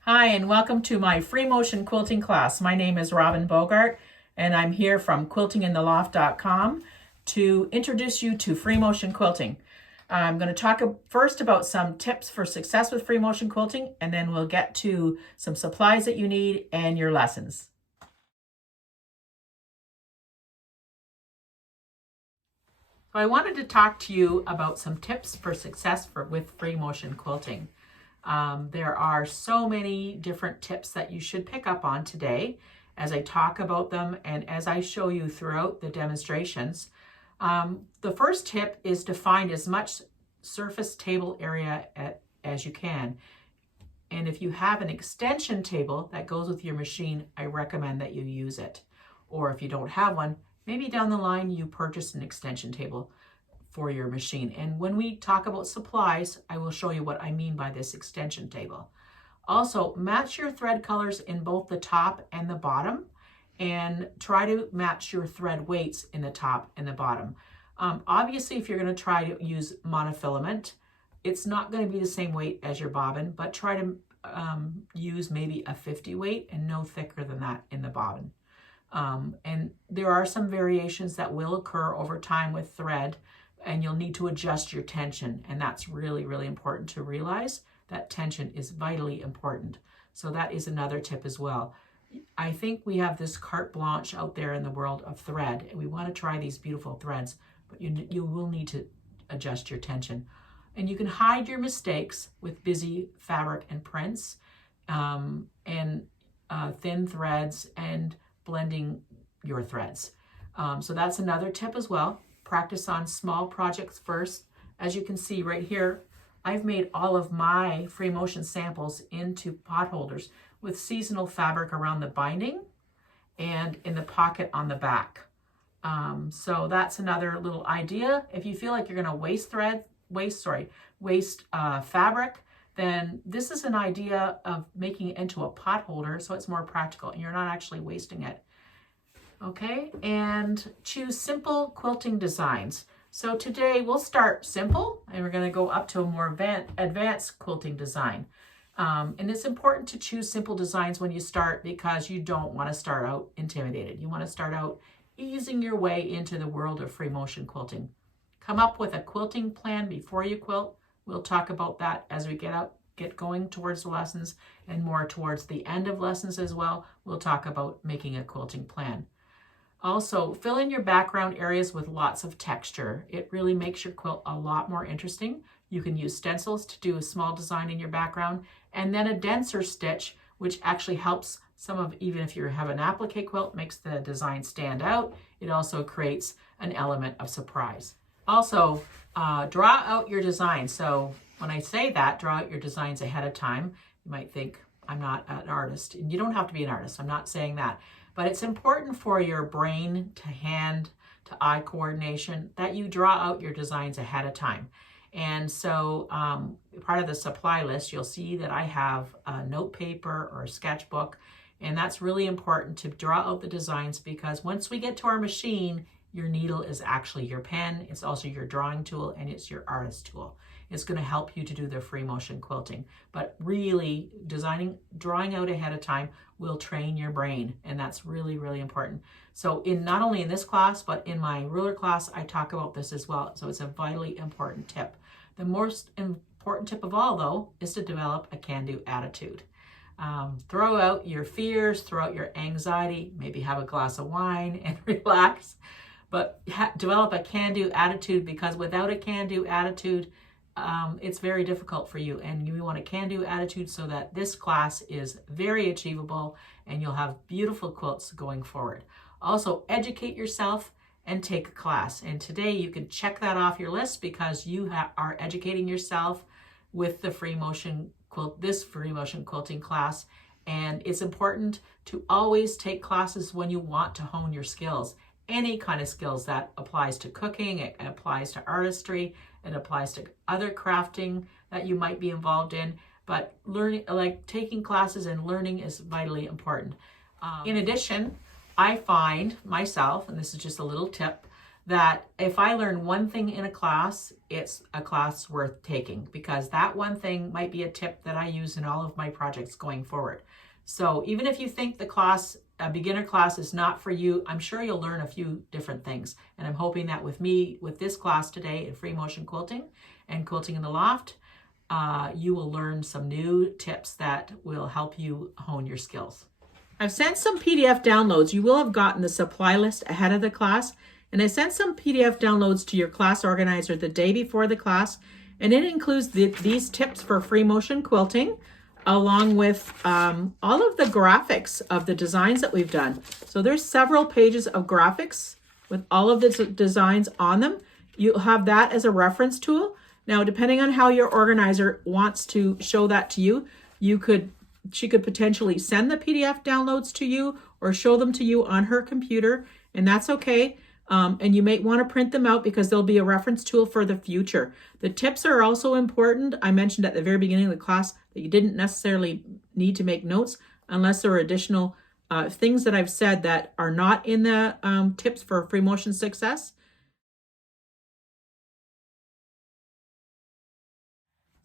Hi, and welcome to my free motion quilting class. My name is Robin Bogart, and I'm here from quiltingintheloft.com to introduce you to free motion quilting. I'm going to talk first about some tips for success with free motion quilting, and then we'll get to some supplies that you need and your lessons. So I wanted to talk to you about some tips for success with free motion quilting. There are so many different tips that you should pick up on today as I talk about them and as I show you throughout the demonstrations. The first tip is to find as much surface table area as you can. And if you have an extension table that goes with your machine, I recommend that you use it. Or if you don't have one, maybe down the line you purchase an extension table for your machine. And when we talk about supplies, I will show you what I mean by this extension table. Also, match your thread colors in both the top and the bottom, and try to match your thread weights in the top and the bottom. Obviously, if you're going to try to use monofilament, it's not going to be the same weight as your bobbin, but try to use maybe a 50 weight and no thicker than that in the bobbin. And there are some variations that will occur over time with thread, and you'll need to adjust your tension. And that's really, really important to realize that tension is vitally important. So that is another tip as well. I think we have this carte blanche out there in the world of thread, and we want to try these beautiful threads, but you will need to adjust your tension. And you can hide your mistakes with busy fabric and prints, and thin threads and blending your threads. So that's another tip as well. Practice on small projects first. As you can see right here, I've made all of my free motion samples into pot holders with seasonal fabric around the binding and in the pocket on the back. So that's another little idea. If you feel like you're going to waste fabric, then this is an idea of making it into a pot holder so it's more practical and you're not actually wasting it. Okay, and choose simple quilting designs. So today we'll start simple and we're going to go up to a more advanced quilting design. And it's important to choose simple designs when you start because you don't want to start out intimidated. You want to start out easing your way into the world of free motion quilting. Come up with a quilting plan before you quilt. We'll talk about that as we get going towards the lessons, and more towards the end of lessons as well. We'll talk about making a quilting plan. Also, fill in your background areas with lots of texture. It really makes your quilt a lot more interesting. You can use stencils to do a small design in your background, and then a denser stitch, which actually helps even if you have an applique quilt, makes the design stand out. It also creates an element of surprise. Also, draw out your design. So when I say that, draw out your designs ahead of time. You might think, I'm not an artist. And you don't have to be an artist. I'm not saying that. But it's important for your brain to hand to eye coordination that you draw out your designs ahead of time. And so part of the supply list, you'll see that I have a note paper or a sketchbook. And that's really important to draw out the designs because once we get to our machine, your needle is actually your pen. It's also your drawing tool and it's your artist tool. It's going to help you to do the free motion quilting. But really drawing out ahead of time will train your brain, and that's really, really important. So not only in this class, but in my ruler class, I talk about this as well. So it's a vitally important tip. The most important tip of all, though, is to develop a can-do attitude. Throw out your fears, throw out your anxiety, maybe have a glass of wine and relax. But develop a can-do attitude, because without a can-do attitude, it's very difficult for you. And you want a can-do attitude so that this class is very achievable and you'll have beautiful quilts going forward. Also, educate yourself and take a class. And today you can check that off your list because you are educating yourself with the free motion quilting class. And it's important to always take classes when you want to hone your skills. Any kind of skills. That applies to cooking, it applies to artistry, it applies to other crafting that you might be involved in. But taking classes and learning is vitally important. In addition, I find myself, and this is just a little tip, that if I learn one thing in a class, it's a class worth taking, because that one thing might be a tip that I use in all of my projects going forward. So even if you think the class, a beginner class, is not for you, I'm sure you'll learn a few different things. And I'm hoping that with me, with this class today in free motion quilting and quilting in the loft, you will learn some new tips that will help you hone your skills. I've sent some PDF downloads. You will have gotten the supply list ahead of the class. And I sent some PDF downloads to your class organizer the day before the class. And it includes these tips for free motion quilting, along with all of the graphics of the designs that we've done. So there's several pages of graphics with all of the designs on them. You'll have that as a reference tool. Now, depending on how your organizer wants to show that to you, she could potentially send the PDF downloads to you or show them to you on her computer, and that's okay. And you may want to print them out because they'll be a reference tool for the future. The tips are also important. I mentioned at the very beginning of the class that you didn't necessarily need to make notes unless there are additional things that I've said that are not in the tips for free motion success.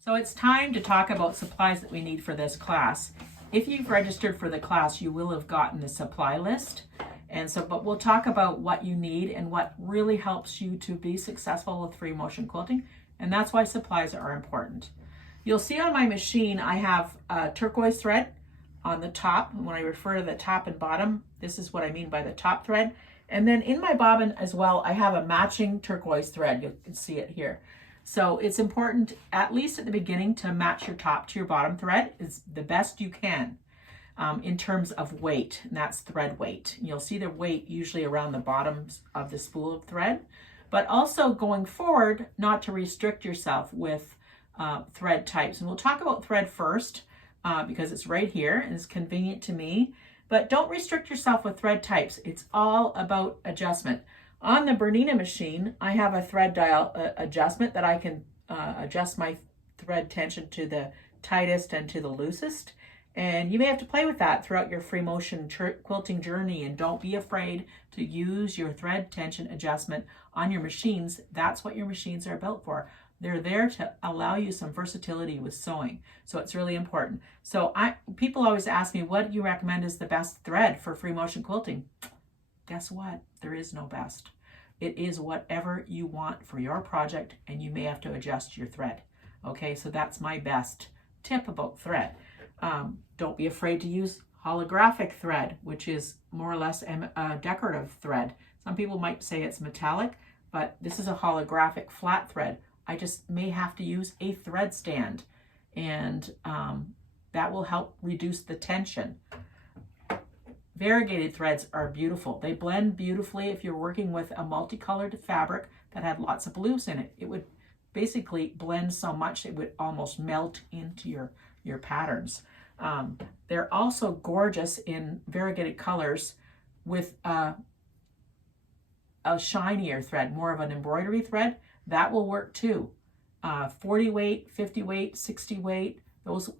So it's time to talk about supplies that we need for this class. If you've registered for the class, you will have gotten the supply list. But we'll talk about what you need and what really helps you to be successful with free motion quilting. And that's why supplies are important. You'll see on my machine, I have turquoise thread on the top. And when I refer to the top and bottom, this is what I mean by the top thread. And then in my bobbin as well, I have a matching turquoise thread. You can see it here. So it's important, at least at the beginning, to match your top to your bottom thread is the best you can in terms of weight, and that's thread weight. You'll see the weight usually around the bottoms of the spool of thread, but also going forward, not to restrict yourself with thread types. And we'll talk about thread first because it's right here and it's convenient to me, but don't restrict yourself with thread types. It's all about adjustment. On the Bernina machine, I have a thread dial adjustment that I can adjust my thread tension to the tightest and to the loosest. And you may have to play with that throughout your free motion quilting journey, and don't be afraid to use your thread tension adjustment on your machines. That's what your machines are built for. They're there to allow you some versatility with sewing. So it's really important. So people always ask me, what do you recommend is the best thread for free motion quilting? Guess what? There is no best. It is whatever you want for your project, and you may have to adjust your thread. Okay, so that's my best tip about thread. Don't be afraid to use holographic thread, which is more or less a decorative thread. Some people might say it's metallic, but this is a holographic flat thread. I just may have to use a thread stand, and that will help reduce the tension. Variegated threads are beautiful. They blend beautifully. If you're working with a multicolored fabric that had lots of blues in it, it would basically blend so much it would almost melt into your patterns. They're also gorgeous in variegated colors with a shinier thread, more of an embroidery thread. That will work too. 40 weight, 50 weight, 60 weight,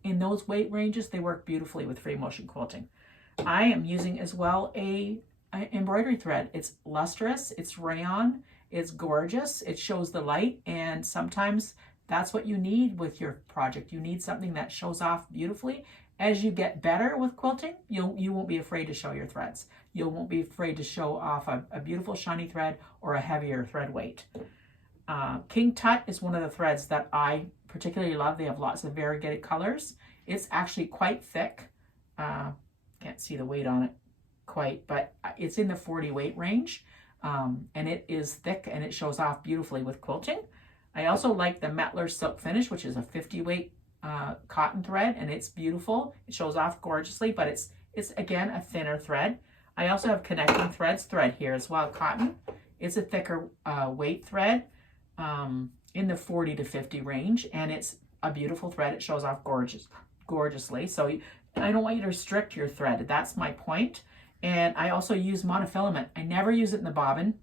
in those weight ranges, they work beautifully with free motion quilting. I am using as well a embroidery thread. It's lustrous, it's rayon, it's gorgeous, it shows the light, and sometimes that's what you need with your project. You need something that shows off beautifully. As you get better with quilting, you won't be afraid to show your threads. You won't be afraid to show off a beautiful shiny thread or a heavier thread weight. King Tut is one of the threads that I particularly love. They have lots of variegated colors. It's actually quite thick. Can't see the weight on it quite, but it's in the 40 weight range, and it is thick and it shows off beautifully with quilting. I also like the Mettler Silk Finish, which is a 50 weight cotton thread, and it's beautiful. It shows off gorgeously, but it's again a thinner thread. I also have Connecting Threads thread here as well, cotton. It's a thicker weight thread in the 40 to 50 range, and it's a beautiful thread. It shows off gorgeously. So I don't want you to restrict your thread. That's my point. And I also use monofilament. I never use it in the bobbin.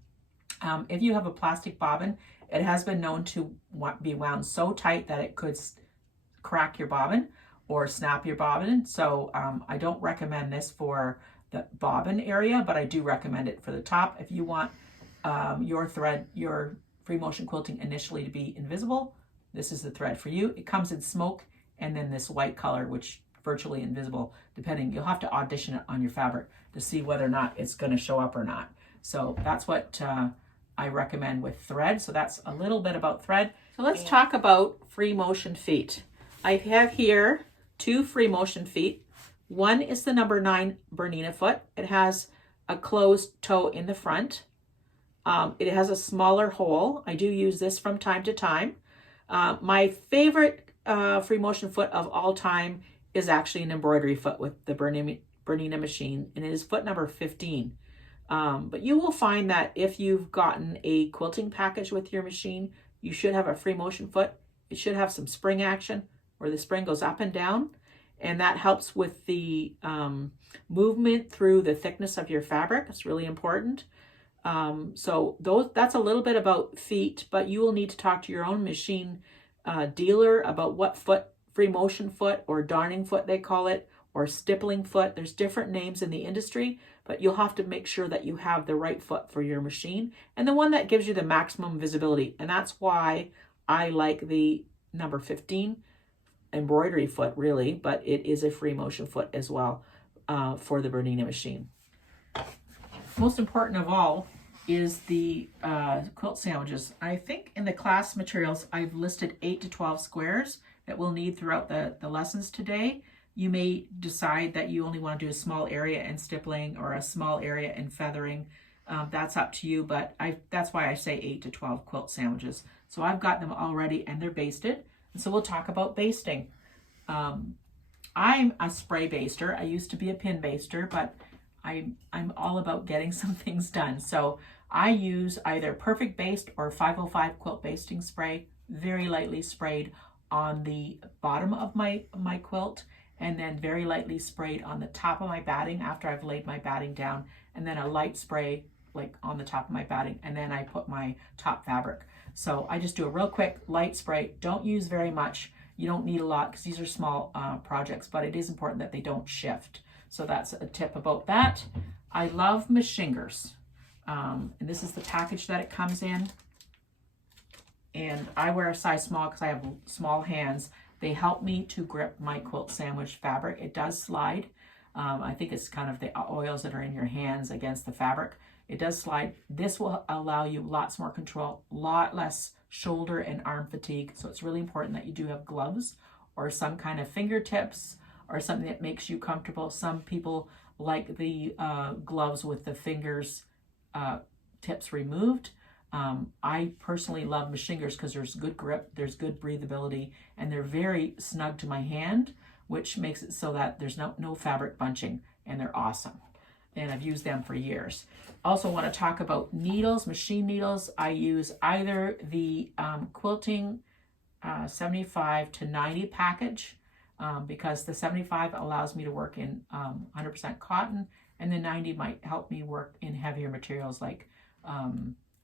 If you have a plastic bobbin, it has been known to be wound so tight that it could crack your bobbin or snap your bobbin. So I don't recommend this for the bobbin area, but I do recommend it for the top. If you want your thread, your free motion quilting initially to be invisible, this is the thread for you. It comes in smoke and then this white color, which virtually invisible, depending. You'll have to audition it on your fabric to see whether or not it's going to show up or not. So that's what I recommend with thread. So that's a little bit about thread. So let's talk about free motion feet. I have here 2 free motion feet. One is the number 9 Bernina foot. It has a closed toe in the front. It has a smaller hole. I do use this from time to time. My favorite free motion foot of all time is actually an embroidery foot with the Bernina machine, and it is foot number 15. But you will find that if you've gotten a quilting package with your machine, you should have a free motion foot. It should have some spring action where the spring goes up and down, and that helps with the movement through the thickness of your fabric. It's really important. So that's a little bit about feet, but you will need to talk to your own machine dealer about what foot, free motion foot or darning foot they call it, or stippling foot. There's different names in the industry, but you'll have to make sure that you have the right foot for your machine and the one that gives you the maximum visibility. And that's why I like the number 15 embroidery foot, really, but it is a free motion foot as well for the Bernina machine. Most important of all is the quilt sandwiches. I think in the class materials, I've listed 8 to 12 squares that we'll need throughout the lessons today. You may decide that you only want to do a small area in stippling or a small area in feathering. That's up to you, but that's why I say 8 to 12 quilt sandwiches. So I've got them already and they're basted. And so we'll talk about basting. I'm a spray baster. I used to be a pin baster, but I'm all about getting some things done. So I use either Perfect Baste or 505 quilt basting spray, very lightly sprayed on the bottom of my quilt, and then very lightly sprayed on the top of my batting after I've laid my batting down, and then a light spray like on the top of my batting, and then I put my top fabric. So I just do a real quick light spray. Don't use very much. You don't need a lot because these are small projects, but it is important that they don't shift. So that's a tip about that. I love machingers. And this is the package that it comes in. And I wear a size small because I have small hands. They help me to grip my quilt sandwich fabric. It does slide. I think it's kind of the oils that are in your hands against the fabric. It does slide. This will allow you lots more control, lot less shoulder and arm fatigue. So it's really important that you do have gloves or some kind of fingertips or something that makes you comfortable. Some people like the gloves with the fingers tips removed. I personally love machingers because there's good grip, there's good breathability, and they're very snug to my hand, which makes it so that there's no fabric bunching, and they're awesome. And I've used them for years. Also want to talk about needles, machine needles. I use either the Quilting 75 to 90 package because the 75 allows me to work in 100% cotton, and the 90 might help me work in heavier materials like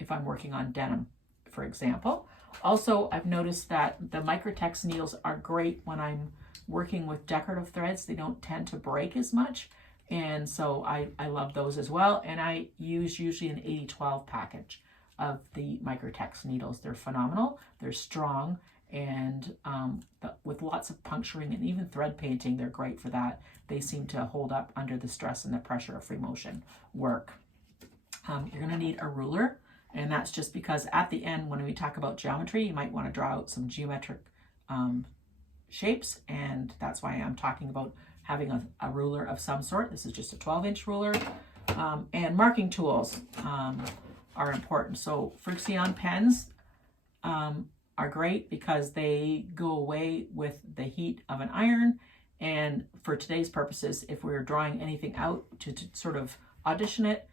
if I'm working on denim, for example. Also, I've noticed that the Microtex needles are great when I'm working with decorative threads. They don't tend to break as much. And so I love those as well. And I use usually an 80-12 package of the Microtex needles. They're phenomenal. They're strong. And with lots of puncturing and even thread painting, they're great for that. They seem to hold up under the stress and the pressure of free motion work. You're going to need a ruler. And that's just because at the end, when we talk about geometry, you might want to draw out some geometric shapes. And that's why I'm talking about having a ruler of some sort. This is just a 12-inch ruler. And marking tools are important. So Frixion pens are great because they go away with the heat of an iron. And for today's purposes, if we're drawing anything out to sort of audition it,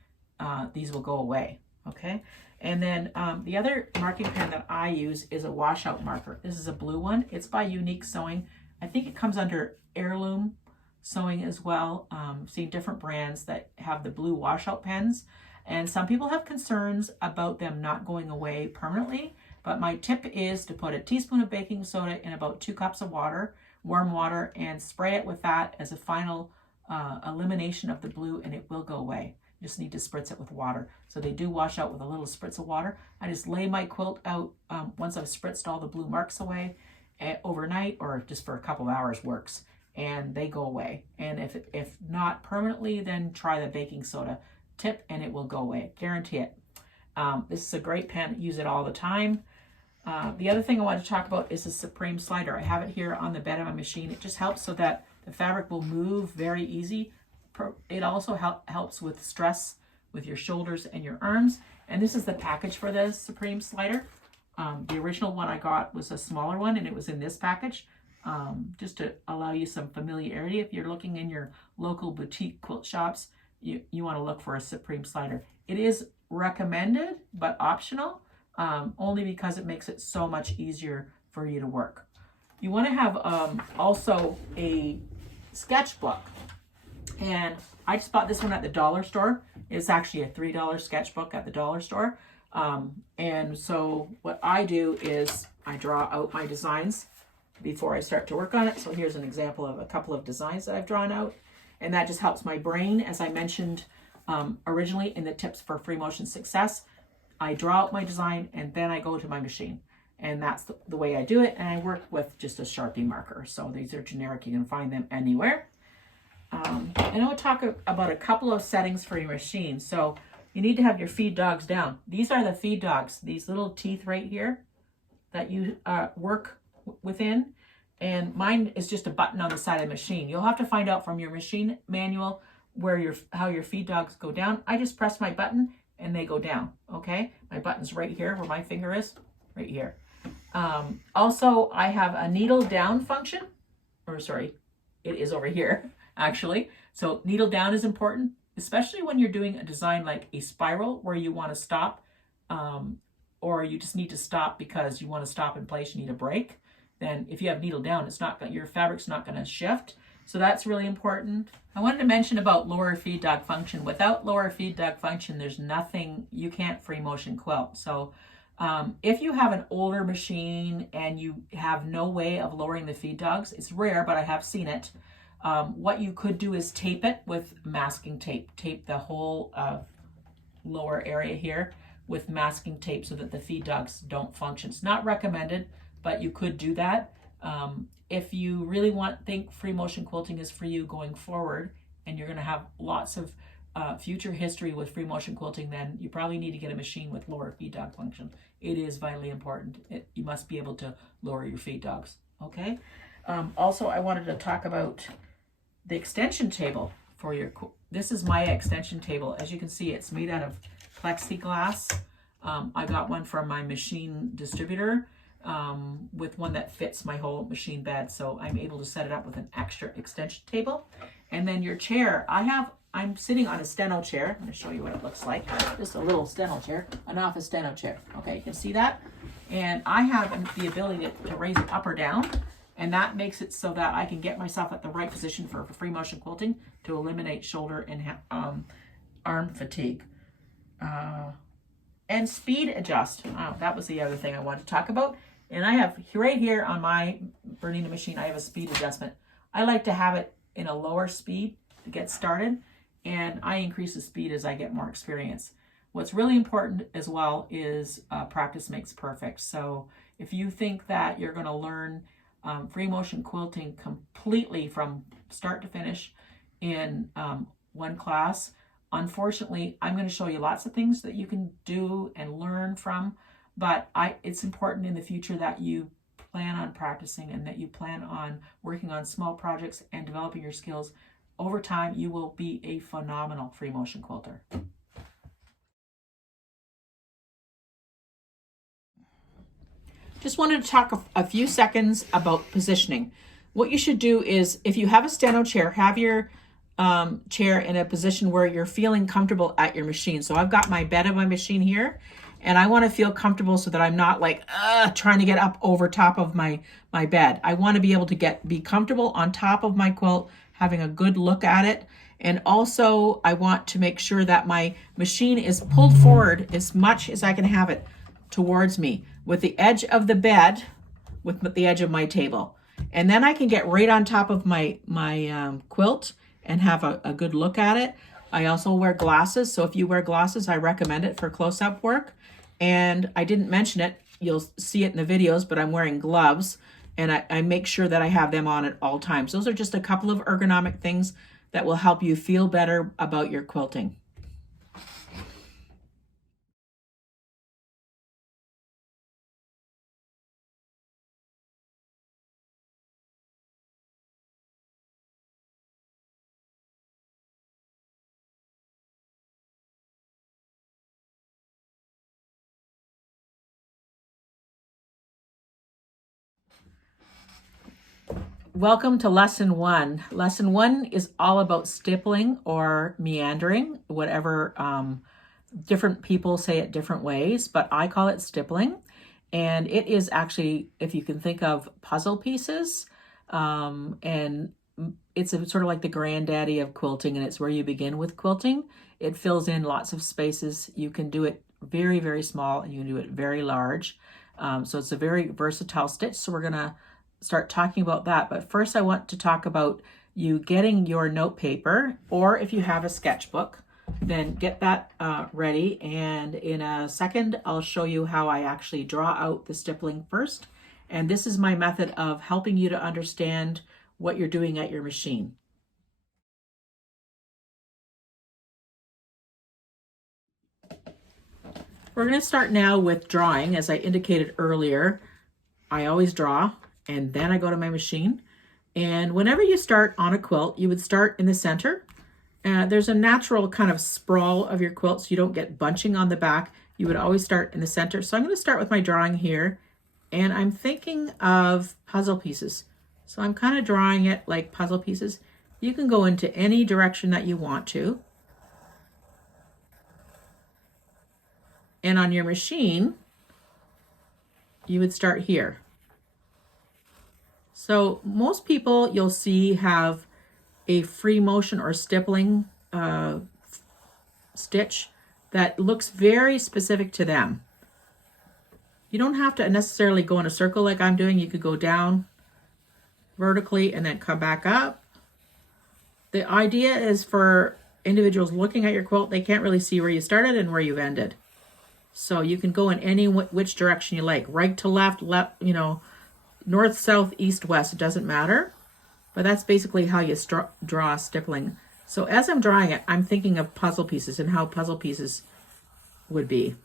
these will go away. Okay. And then the other marking pen that I use is a washout marker. This is a blue one. It's by Unique Sewing. I think it comes under Heirloom Sewing as well. Seen different brands that have the blue washout pens. And some people have concerns about them not going away permanently. But my tip is to put a teaspoon of baking soda in about 2 cups of water, warm water, and spray it with that as a final elimination of the blue, and it will go away. You just need to spritz it with water. So they do wash out with a little spritz of water. I just lay my quilt out once I've spritzed all the blue marks away overnight, or just for a couple of hours works, and they go away. And if not permanently, then try the baking soda tip and it will go away. Guarantee it. This is a great pen. Use it all the time. The other thing I want to talk about is the Supreme slider. I have it here on the bed of my machine. It just helps so that the fabric will move very easy. It also helps with stress with your shoulders and your arms. And this is the package for the Supreme slider. The original one I got was a smaller one, and it was in this package, just to allow you some familiarity. If you're looking in your local boutique quilt shops, you want to look for a Supreme slider. It is recommended, but optional, only because it makes it so much easier for you to work. You want to have also a sketchbook. And I just bought this one at the dollar store. It's actually a $3 sketchbook at the dollar store. And so what I do is I draw out my designs before I start to work on it. So here's an example of a couple of designs that I've drawn out. And that just helps my brain, as I mentioned originally in the tips for free motion success. I draw out my design and then I go to my machine. And that's the way I do it. And I work with just a Sharpie marker. So these are generic. You can find them anywhere. And I will talk about a couple of settings for your machine. So you need to have your feed dogs down. These are the feed dogs, these little teeth right here that you work within. And mine is just a button on the side of the machine. You'll have to find out from your machine manual how your feed dogs go down. I just press my button and they go down, okay? My button's right here where my finger is, right here. Also, I have a needle down function, or sorry, it is over here, actually. So needle down is important, especially when you're doing a design like a spiral where you want to stop, or you just need to stop because you want to stop in place, you need a break. Then if you have needle down, your fabric's not going to shift. So that's really important. I wanted to mention about lower feed dog function. Without lower feed dog function, there's nothing, you can't free motion quilt. So if you have an older machine and you have no way of lowering the feed dogs, it's rare, but I have seen it. What you could do is tape it with masking tape. Tape the whole lower area here with masking tape so that the feed dogs don't function. It's not recommended, but you could do that. If you really think free motion quilting is for you going forward, and you're going to have lots of future history with free motion quilting, then you probably need to get a machine with lower feed dog function. It is vitally important. You must be able to lower your feed dogs, okay? Also, I wanted to talk about the extension table for your, this is my extension table. As you can see, it's made out of plexiglass. I got one from my machine distributor with one that fits my whole machine bed. So I'm able to set it up with an extra extension table. And then your chair, I'm sitting on a steno chair. I'm going to show you what it looks like. Just a little steno chair, an office steno chair. Okay, you can see that? And I have the ability to raise it up or down. And that makes it so that I can get myself at the right position for free motion quilting to eliminate shoulder and arm fatigue. And speed adjust. That was the other thing I wanted to talk about. And I have right here on my Bernina machine, I have a speed adjustment. I like to have it in a lower speed to get started, and I increase the speed as I get more experience. What's really important as well is practice makes perfect. So if you think that you're going to learn free motion quilting completely from start to finish in one class, unfortunately, I'm going to show you lots of things that you can do and learn from, but it's important in the future that you plan on practicing and that you plan on working on small projects and developing your skills. Over time, you will be a phenomenal free motion quilter. Just wanted to talk a few seconds about positioning. What you should do is, if you have a steno chair, have your chair in a position where you're feeling comfortable at your machine. So I've got my bed of my machine here, and I want to feel comfortable so that I'm not like trying to get up over top of my bed. I want to be able to be comfortable on top of my quilt, having a good look at it. And also I want to make sure that my machine is pulled forward as much as I can have it towards me, with the edge of the bed, with the edge of my table. And then I can get right on top of my quilt and have a good look at it. I also wear glasses, so if you wear glasses, I recommend it for close-up work. And I didn't mention it, you'll see it in the videos, but I'm wearing gloves, and I make sure that I have them on at all times. Those are just a couple of ergonomic things that will help you feel better about your quilting. Welcome to lesson 1. Lesson 1 is all about stippling or meandering, whatever different people say it different ways, but I call it stippling. And it is actually, if you can think of puzzle pieces, and it's sort of like the granddaddy of quilting, and it's where you begin with quilting. It fills in lots of spaces. You can do it very, very small, and you can do it very large. So it's a very versatile stitch. So we're gonna start talking about that. But first I want to talk about you getting your note paper, or if you have a sketchbook, then get that ready. And in a second, I'll show you how I actually draw out the stippling first. And this is my method of helping you to understand what you're doing at your machine. We're going to start now with drawing. As I indicated earlier, I always draw and then I go to my machine. And whenever you start on a quilt, you would start in the center. There's a natural kind of sprawl of your quilt, so you don't get bunching on the back. You would always start in the center. So I'm going to start with my drawing here, and I'm thinking of puzzle pieces. So I'm kind of drawing it like puzzle pieces. You can go into any direction that you want to. And on your machine, you would start here. So most people you'll see have a free motion or stippling stitch that looks very specific to them. You don't have to necessarily go in a circle like I'm doing. You could go down vertically and then come back up. The idea is for individuals looking at your quilt, they can't really see where you started and where you've ended. So you can go in any which direction you like, right to left, left, north, south, east, west, it doesn't matter. But that's basically how you draw stippling. So as I'm drawing it, I'm thinking of puzzle pieces and how puzzle pieces would be.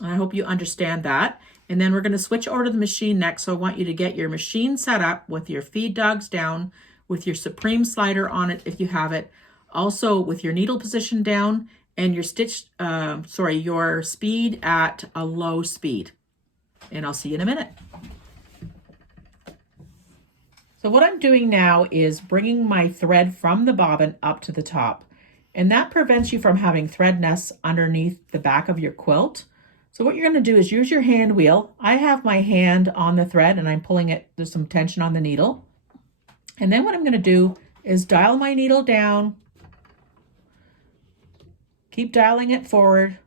I hope you understand that. And then we're going to switch over to the machine next. So I want you to get your machine set up with your feed dogs down, with your Supreme slider on it if you have it. Also with your needle position down and your your speed at a low speed. And I'll see you in a minute. So what I'm doing now is bringing my thread from the bobbin up to the top, and that prevents you from having thread nests underneath the back of your quilt. So what you're going to do is use your hand wheel. I have my hand on the thread and I'm pulling it, there's some tension on the needle. And then what I'm going to do is dial my needle down, keep dialing it forward.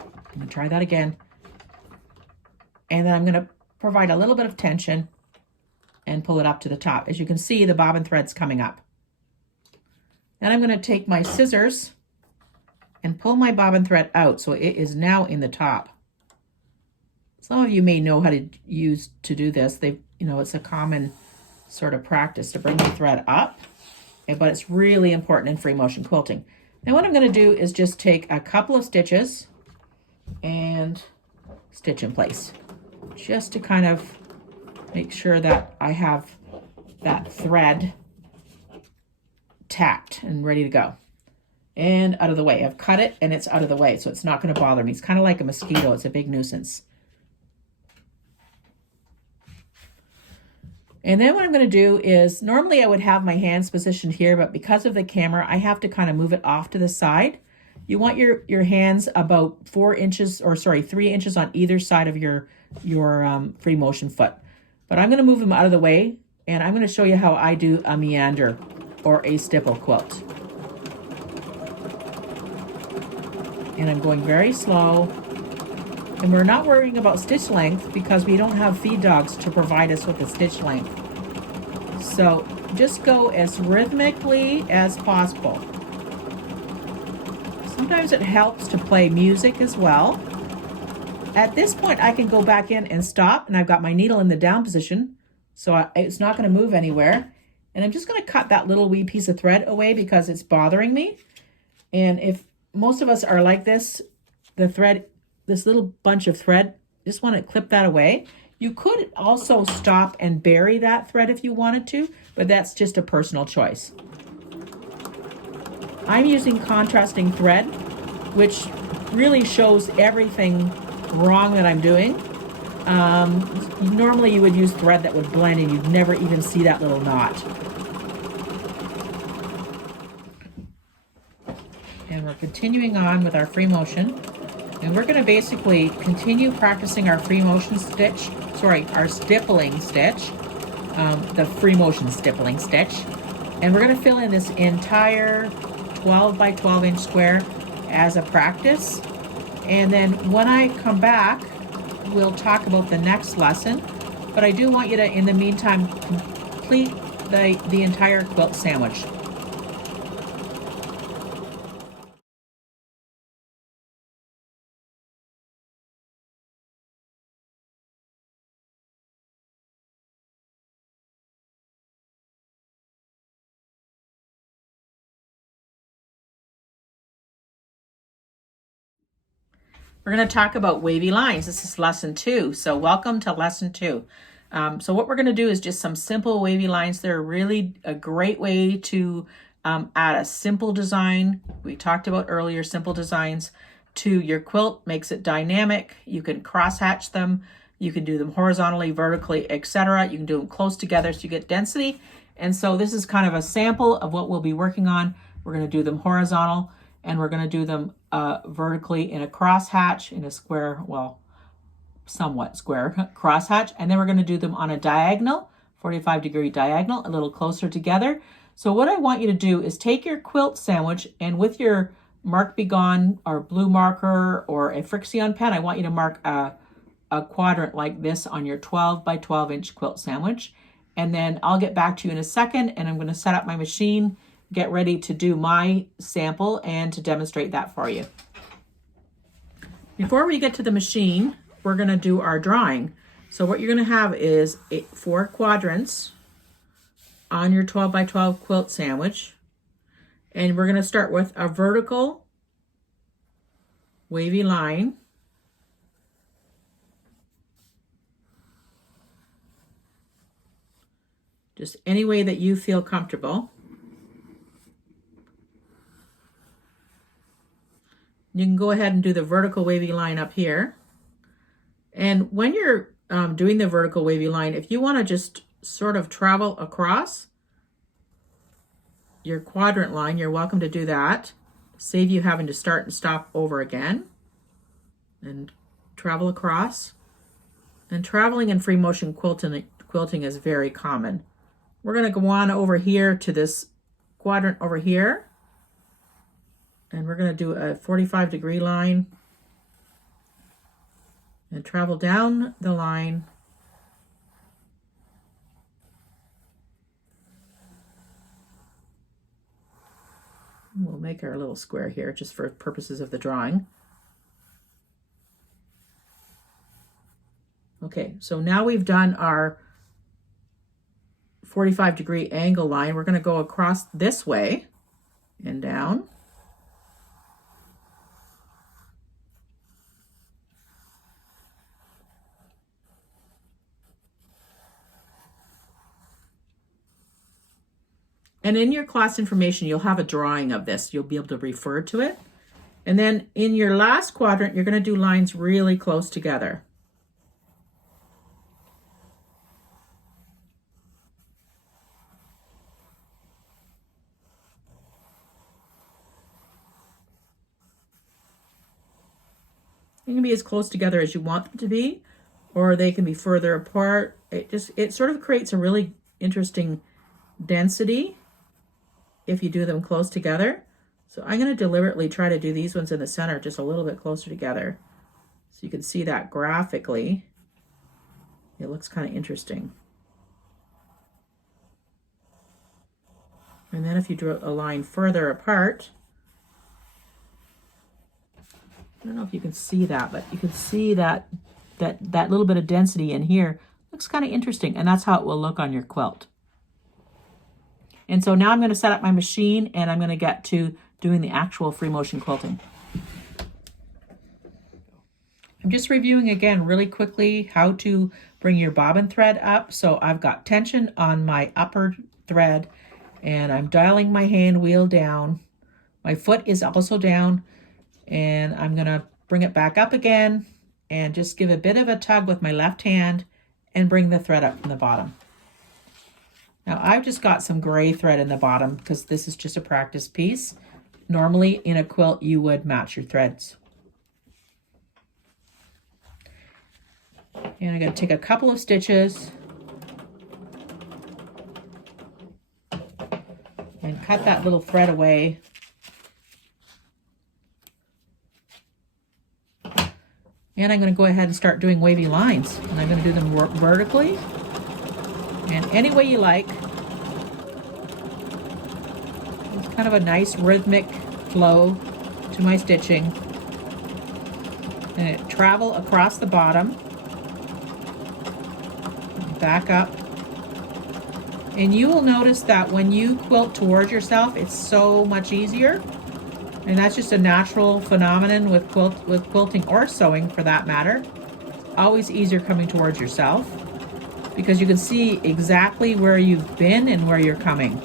I'm going to try that again. And then I'm going to provide a little bit of tension and pull it up to the top. As you can see, the bobbin thread's coming up. Then I'm going to take my scissors and pull my bobbin thread out so it is now in the top. Some of you may know how to do this. It's a common sort of practice to bring the thread up, but it's really important in free motion quilting. Now what I'm going to do is just take a couple of stitches and stitch in place, just to kind of make sure that I have that thread tapped and ready to go. And out of the way. I've cut it and it's out of the way, so it's not going to bother me. It's kind of like a mosquito. It's a big nuisance. And then what I'm going to do is, normally I would have my hands positioned here, but because of the camera, I have to kind of move it off to the side. You want your hands about 3 inches on either side of your free motion foot. But I'm going to move them out of the way, and I'm going to show you how I do a meander or a stipple quilt. And I'm going very slow. And we're not worrying about stitch length because we don't have feed dogs to provide us with the stitch length. So just go as rhythmically as possible. Sometimes it helps to play music as well. At this point, I can go back in and stop, and I've got my needle in the down position, so it's not going to move anywhere. And I'm just going to cut that little wee piece of thread away because it's bothering me. And if most of us are like this, the thread, this little bunch of thread, just want to clip that away. You could also stop and bury that thread if you wanted to, but that's just a personal choice. I'm using contrasting thread, which really shows everything wrong that I'm doing. Normally you would use thread that would blend and you'd never even see that little knot. And we're continuing on with our free motion. And we're going to basically continue practicing our free motion stitch, our stippling stitch, the free motion stippling stitch. And we're going to fill in this entire 12 by 12 inch square as a practice. And then when I come back, we'll talk about the next lesson. But I do want you to, in the meantime, complete the entire quilt sandwich. We're going to talk about wavy lines. This is lesson 2. So welcome to lesson 2. So what we're going to do is just some simple wavy lines. They're really a great way to add a simple design. We talked about earlier simple designs to your quilt. Makes it dynamic. You can cross hatch them. You can do them horizontally, vertically, etc. You can do them close together so you get density. And so this is kind of a sample of what we'll be working on. We're going to do them horizontal, and we're going to do them vertically in a cross hatch, in a square, well, somewhat square cross hatch. And then we're going to do them on a diagonal, 45-degree diagonal, a little closer together. So what I want you to do is take your quilt sandwich, and with your Mark Be Gone or blue marker or a Frixion pen, I want you to mark a quadrant like this on your 12 by 12 inch quilt sandwich. And then I'll get back to you in a second, and I'm going to set up my machine, get ready to do my sample and to demonstrate that for you. Before we get to the machine, we're going to do our drawing. So what you're going to have is 4 quadrants on your 12 by 12 quilt sandwich. And we're going to start with a vertical wavy line. Just any way that you feel comfortable. You can go ahead and do the vertical wavy line up here. And when you're doing the vertical wavy line, if you want to just sort of travel across your quadrant line, you're welcome to do that. Save you having to start and stop over again. And travel across. And traveling in free motion quilting is very common. We're going to go on over here to this quadrant over here. And we're going to do a 45-degree line and travel down the line. We'll make our little square here just for purposes of the drawing. Okay, so now we've done our 45-degree angle line. We're going to go across this way and down. And in your class information, you'll have a drawing of this. You'll be able to refer to it. And then in your last quadrant, you're going to do lines really close together. They can be as close together as you want them to be, or they can be further apart. It sort of creates a really interesting density if you do them close together. So I'm going to deliberately try to do these ones in the center just a little bit closer together. So you can see that graphically. It looks kind of interesting. And then if you draw a line further apart, I don't know if you can see that, but you can see that little bit of density in here looks kind of interesting, and that's how it will look on your quilt. And so now I'm going to set up my machine and I'm going to get to doing the actual free motion quilting. I'm just reviewing again really quickly how to bring your bobbin thread up. So I've got tension on my upper thread and I'm dialing my hand wheel down. My foot is also down and I'm going to bring it back up again and just give a bit of a tug with my left hand and bring the thread up from the bottom. Now I've just got some gray thread in the bottom because this is just a practice piece. Normally in a quilt you would match your threads. And I'm going to take a couple of stitches and cut that little thread away. And I'm going to go ahead and start doing wavy lines. And I'm going to do them vertically and any way you like. It's kind of a nice rhythmic flow to my stitching. And it travel across the bottom, back up. And you will notice that when you quilt towards yourself, it's so much easier. And that's just a natural phenomenon with quilting or sewing for that matter. It's always easier coming towards yourself because you can see exactly where you've been and where you're coming.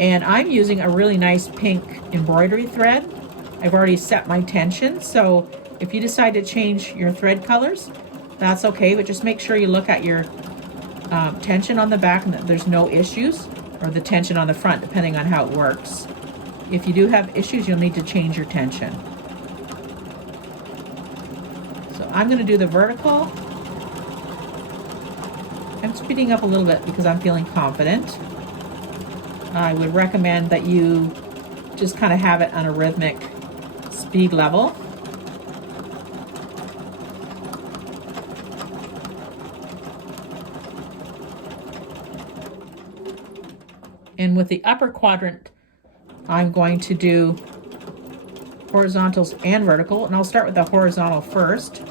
And I'm using a really nice pink embroidery thread. I've already set my tension, so if you decide to change your thread colors, that's okay, but just make sure you look at your tension on the back and that there's no issues, or the tension on the front, depending on how it works. If you do have issues, you'll need to change your tension. So I'm going to do the vertical. I'm speeding up a little bit because I'm feeling confident. I would recommend that you just kind of have it on a rhythmic speed level. And with the upper quadrant, I'm going to do horizontals and vertical, and I'll start with the horizontal first.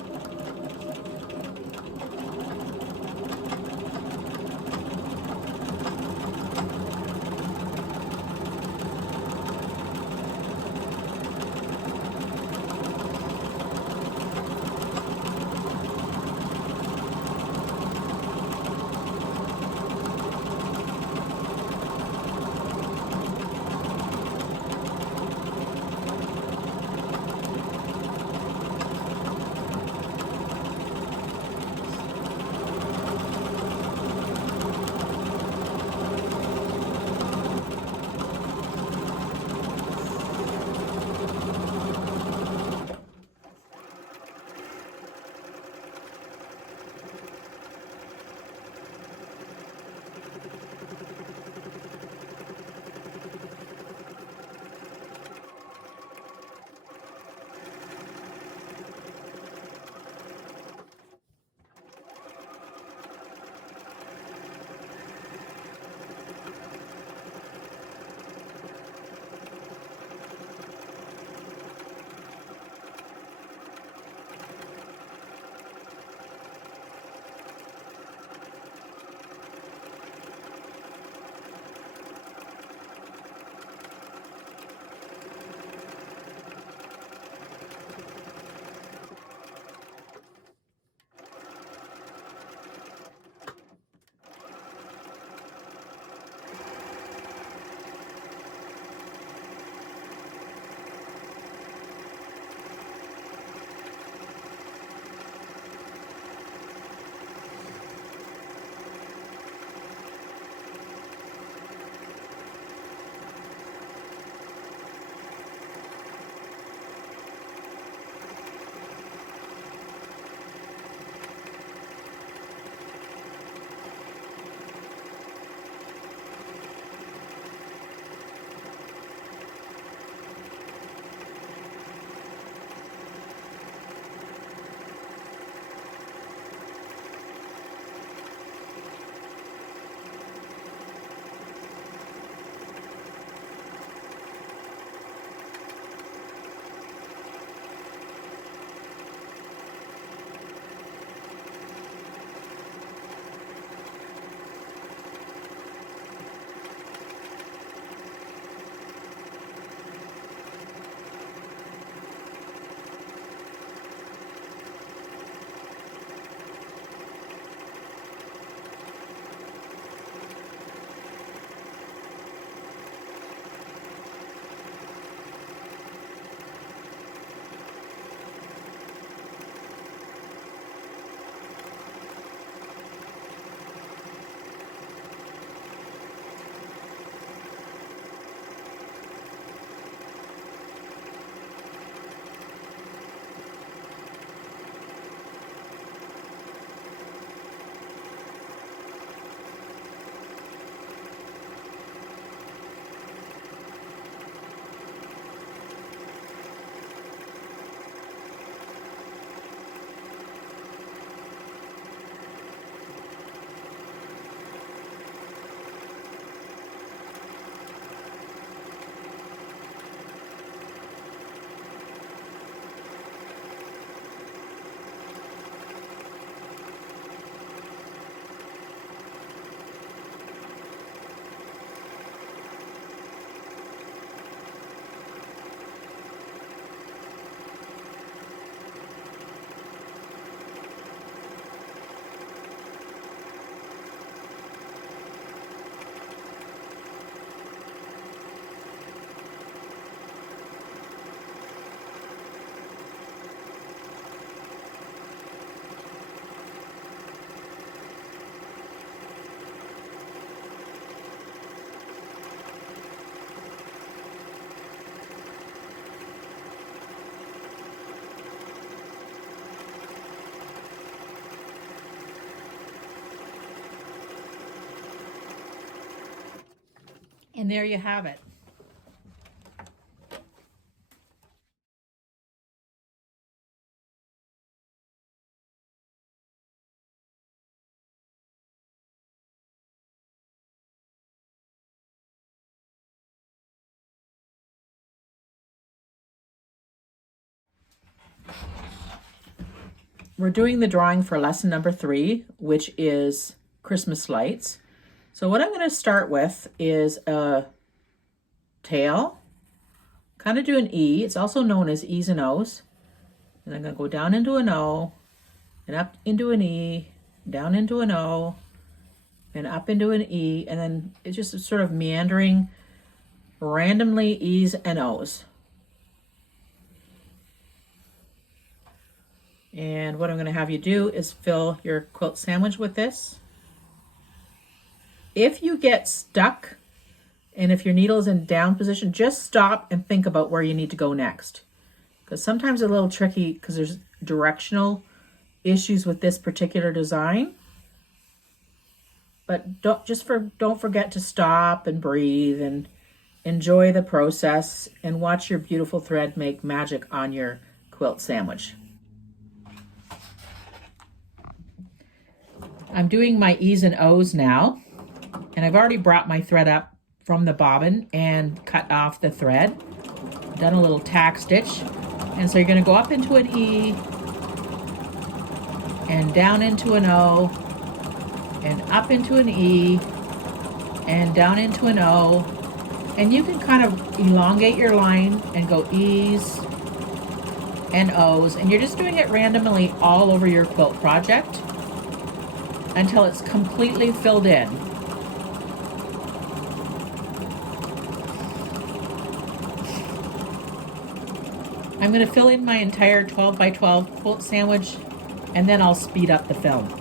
And there you have it. We're doing the drawing for lesson number 3, which is Christmas lights. So what I'm going to start with is a tail, kind of do an E. It's also known as E's and O's. And I'm going to go down into an O, and up into an E, down into an O, and up into an E, and then it's just sort of meandering randomly E's and O's. And what I'm going to have you do is fill your quilt sandwich with this. If you get stuck and if your needle is in down position, just stop and think about where you need to go next. Because sometimes it's a little tricky because there's directional issues with this particular design. But don't forget to stop and breathe and enjoy the process and watch your beautiful thread make magic on your quilt sandwich. I'm doing my E's and O's now, and I've already brought my thread up from the bobbin and cut off the thread. Done a little tack stitch, and so you're going to go up into an E and down into an O and up into an E and down into an O, and you can kind of elongate your line and go E's and O's, and you're just doing it randomly all over your quilt project until it's completely filled in. I'm going to fill in my entire 12 by 12 quilt sandwich, and then I'll speed up the film.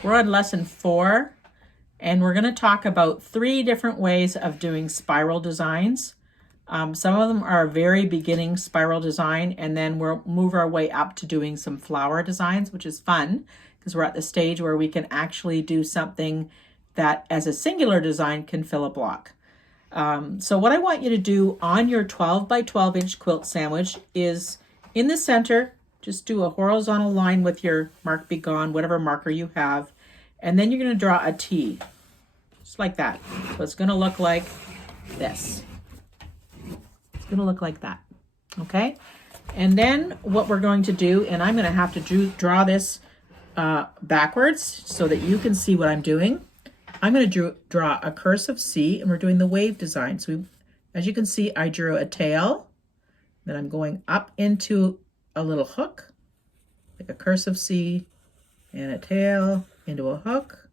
We're on lesson 4, and we're going to talk about 3 different ways of doing spiral designs. Some of them are very beginning spiral design, and then we'll move our way up to doing some flower designs, which is fun because we're at the stage where we can actually do something that as a singular design can fill a block. So what I want you to do on your 12 by 12 inch quilt sandwich is in the center, just do a horizontal line with your Mark Be Gone, whatever marker you have, and then you're going to draw a T, just like that. So it's going to look like this. It's going to look like that, okay? And then what we're going to do, and I'm going to have to draw this backwards so that you can see what I'm doing. I'm going to draw a cursive C, and we're doing the wave design. So as you can see, I drew a tail, then I'm going up into a little hook, like a cursive C, and a tail into a hook,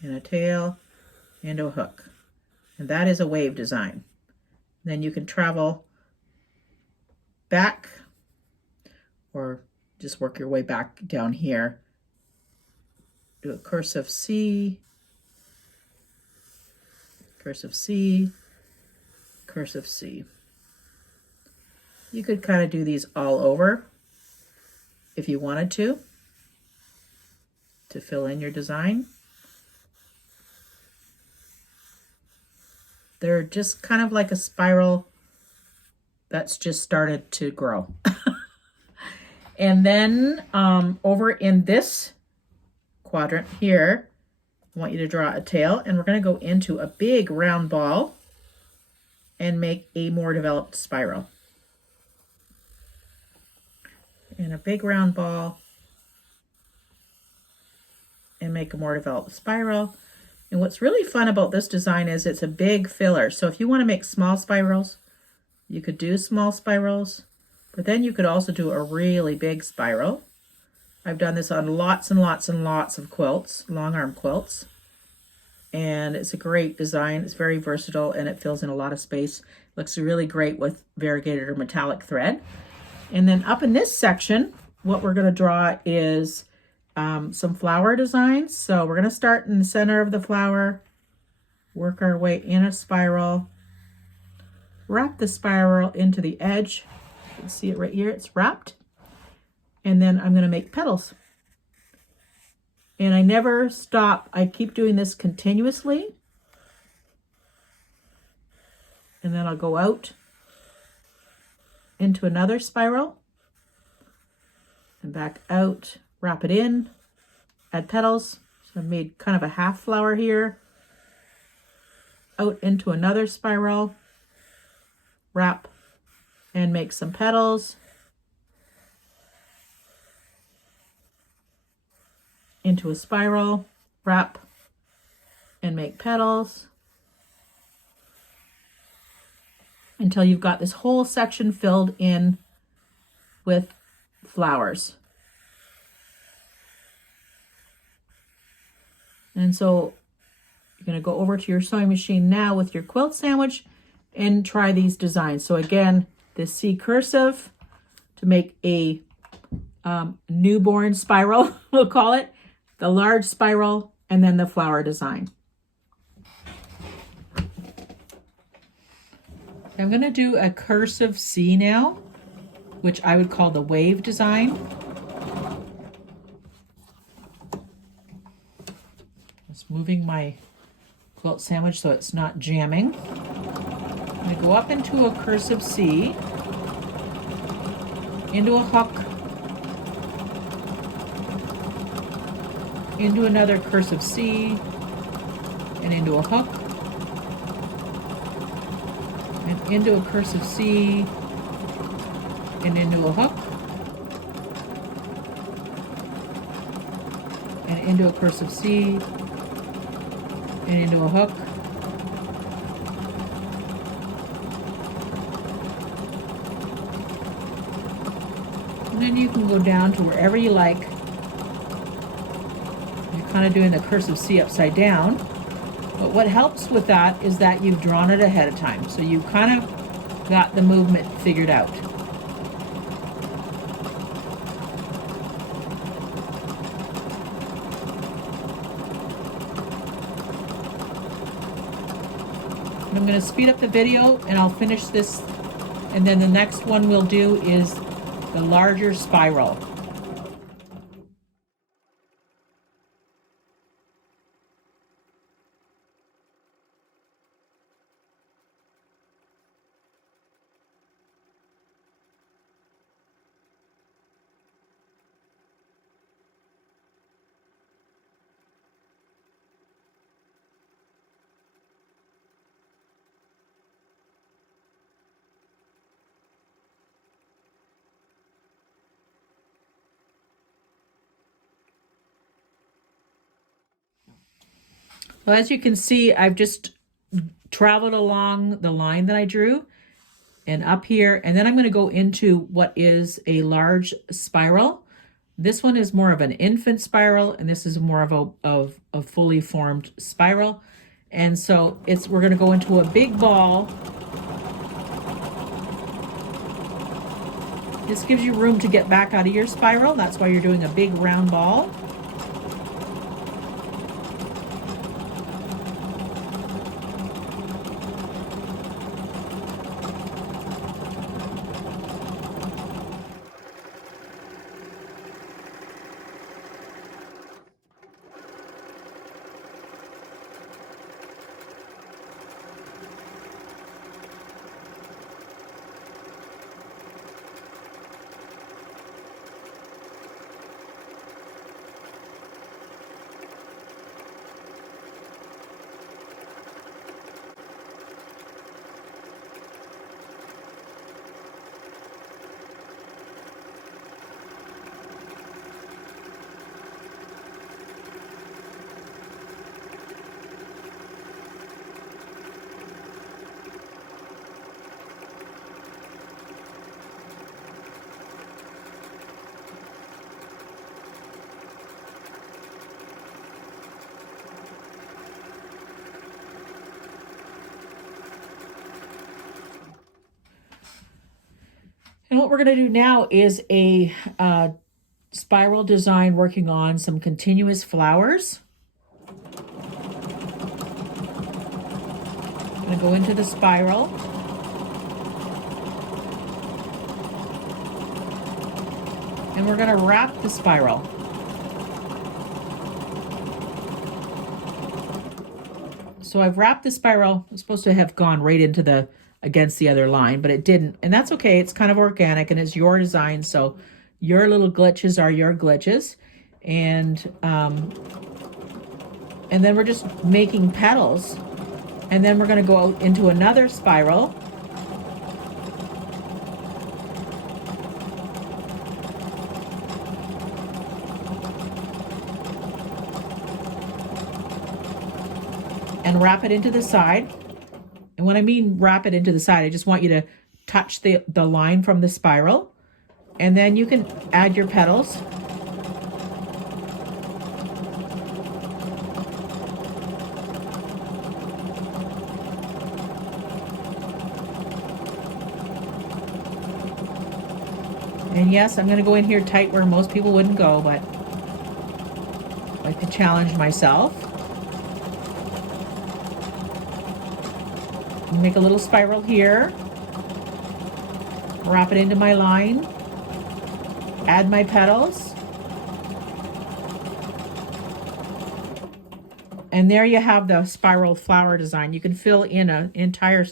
and a tail into a hook. And that is a wave design. Then you can travel back, or just work your way back down here. Do a cursive C, cursive C, cursive C. You could kind of do these all over if you wanted to fill in your design. They're just kind of like a spiral that's just started to grow. And then over in this quadrant here, I want you to draw a tail, and we're going to go into a big round ball and make a more developed spiral. And a big round ball and make a more developed spiral. And what's really fun about this design is it's a big filler. So if you want to make small spirals, you could do small spirals, but then you could also do a really big spiral. I've done this on lots and lots and lots of quilts, long arm quilts. And it's a great design. It's very versatile and it fills in a lot of space. Looks really great with variegated or metallic thread. And then up in this section, what we're going to draw is some flower designs. So we're going to start in the center of the flower, work our way in a spiral, wrap the spiral into the edge. You can see it right here, it's wrapped. And then I'm going to make petals. And I never stop. I keep doing this continuously. And then I'll go out into another spiral and back out, wrap it in, add petals. So I've made kind of a half flower here. Out into another spiral, wrap and make some petals. Into a spiral, wrap and make petals until you've got this whole section filled in with flowers. And so you're going to go over to your sewing machine now with your quilt sandwich and try these designs. So again, this C cursive to make a newborn spiral, we'll call it, the large spiral, and then the flower design. I'm going to do a cursive C now, which I would call the wave design. Just moving my quilt sandwich so it's not jamming. I'm going to go up into a cursive C, into a hook, into another cursive C, and into a hook, and into a cursive C, and into a hook, and into a cursive C, and into a hook, and then you can go down to wherever you like. You're kind of doing the cursive C upside down. But what helps with that is that you've drawn it ahead of time. So you kind of got the movement figured out. And I'm going to speed up the video and I'll finish this, and then the next one we'll do is the larger spiral. Well, as you can see, I've just traveled along the line that I drew and up here, and then I'm going to go into what is a large spiral. This one is more of an infant spiral, and this is more of a fully formed spiral. And so we're going to go into a big ball. This gives you room to get back out of your spiral. That's why you're doing a big round ball. And what we're going to do now is a spiral design working on some continuous flowers. I'm going to go into the spiral. And we're going to wrap the spiral. So I've wrapped the spiral. It's supposed to have gone right into against the other line, but it didn't. And that's okay. It's kind of organic and it's your design. So your little glitches are your glitches. And then we're just making petals. And then we're going to go out into another spiral. And wrap it into the side. And when I mean wrap it into the side, I just want you to touch the line from the spiral. And then you can add your petals. And yes, I'm going to go in here tight where most people wouldn't go, but I like to challenge myself. Make a little spiral here, wrap it into my line, add my petals, and there you have the spiral flower design. You can fill in an entire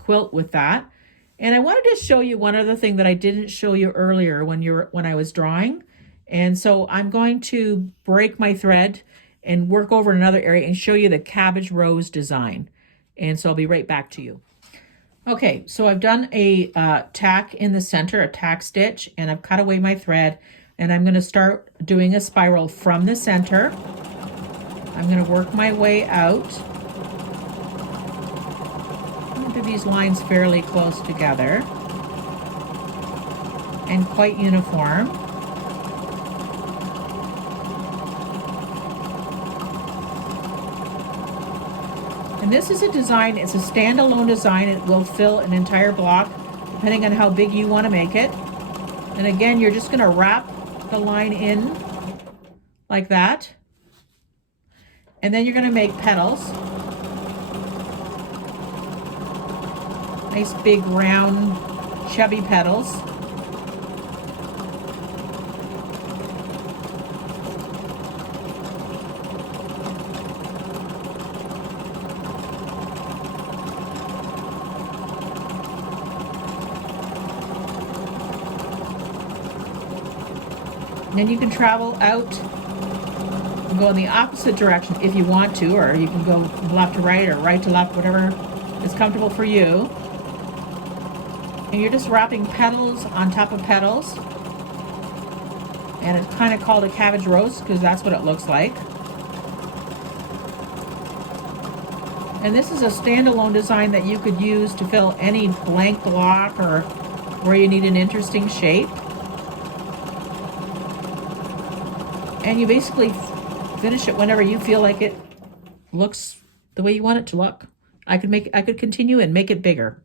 quilt with that. And I wanted to show you one other thing that I didn't show you earlier when I was drawing. And so I'm going to break my thread and work over another area and show you the cabbage rose design. And so I'll be right back to you. Okay, so I've done a tack in the center, a tack stitch, and I've cut away my thread. And I'm going to start doing a spiral from the center. I'm going to work my way out. I'm going to do these lines fairly close together and quite uniform. And this is a design, it's a standalone design. It will fill an entire block depending on how big you want to make it. And again, you're just going to wrap the line in like that. And then you're going to make petals. Nice big round chubby petals. And then you can travel out and go in the opposite direction if you want to, or you can go left to right or right to left, whatever is comfortable for you. And you're just wrapping petals on top of petals. And it's kind of called a cabbage rose because that's what it looks like. And this is a standalone design that you could use to fill any blank block or where you need an interesting shape. And you basically finish it whenever you feel like it looks the way you want it to look. I could continue and make it bigger.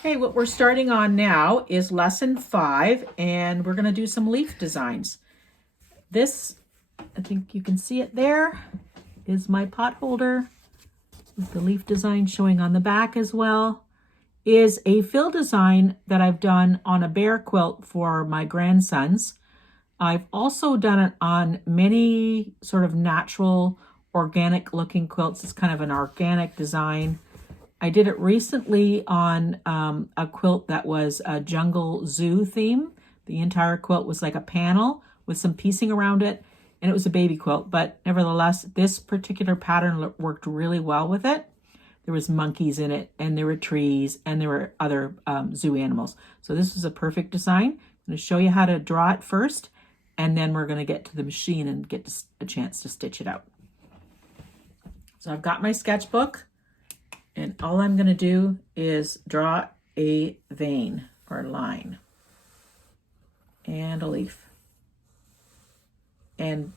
Okay, what we're starting on now is lesson 5, and we're going to do some leaf designs. This, I think you can see it there, is my pot holder with the leaf design showing on the back as well. Is a fill design that I've done on a bear quilt for my grandsons. I've also done it on many sort of natural, organic looking quilts. It's kind of an organic design. I did it recently on a quilt that was a jungle zoo theme. The entire quilt was like a panel with some piecing around it, and it was a baby quilt. But nevertheless, this particular pattern worked really well with it. There was monkeys in it, and there were trees, and there were other zoo animals. So this was a perfect design. I'm going to show you how to draw it first, and then we're going to get to the machine and get a chance to stitch it out. So I've got my sketchbook. And all I'm going to do is draw a vein or line and a leaf. And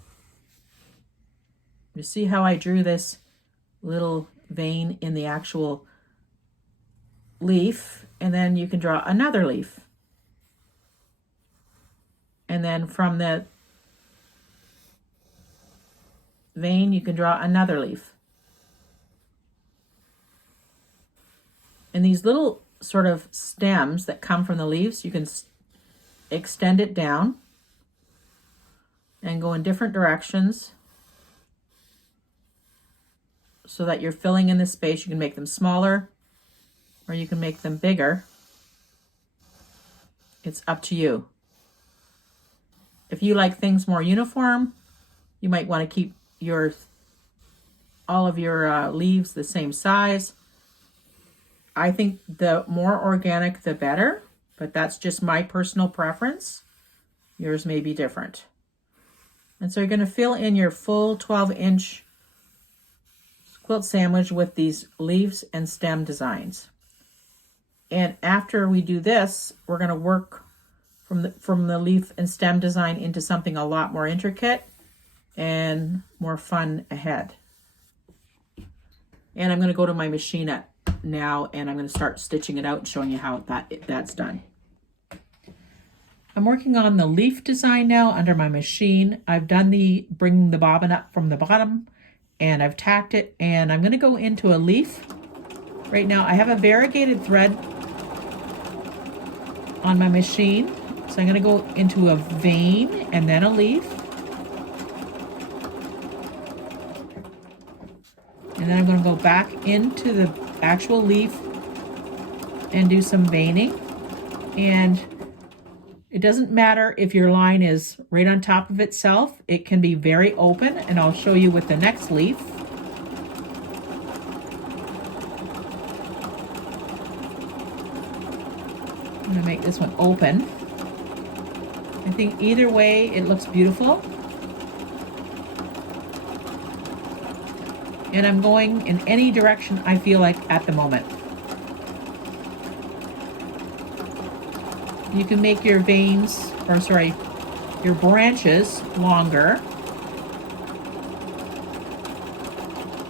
you see how I drew this little vein in the actual leaf, and then you can draw another leaf. And then from the vein, you can draw another leaf. And these little sort of stems that come from the leaves, you can extend it down and go in different directions so that you're filling in the space. You can make them smaller or you can make them bigger. It's up to you. If you like things more uniform, you might want to keep all of your leaves the same size. I think the more organic, the better, but that's just my personal preference. Yours may be different. And so you're going to fill in your full 12-inch quilt sandwich with these leaves and stem designs. And after we do this, we're going to work from the leaf and stem design into something a lot more intricate and more fun ahead. And I'm going to go to my machine now, and I'm going to start stitching it out and showing you how that's done. I'm working on the leaf design now under my machine. I've done bringing the bobbin up from the bottom, and I've tacked it, and I'm going to go into a leaf. Right now I have a variegated thread on my machine, so I'm going to go into a vein and then a leaf. And then I'm going to go back into the actual leaf and do some veining. And it doesn't matter if your line is right on top of itself. It can be very open, and I'll show you with the next leaf. I'm going to make this one open. I think either way it looks beautiful. And I'm going in any direction I feel like at the moment. You can make your veins, or sorry, your branches longer.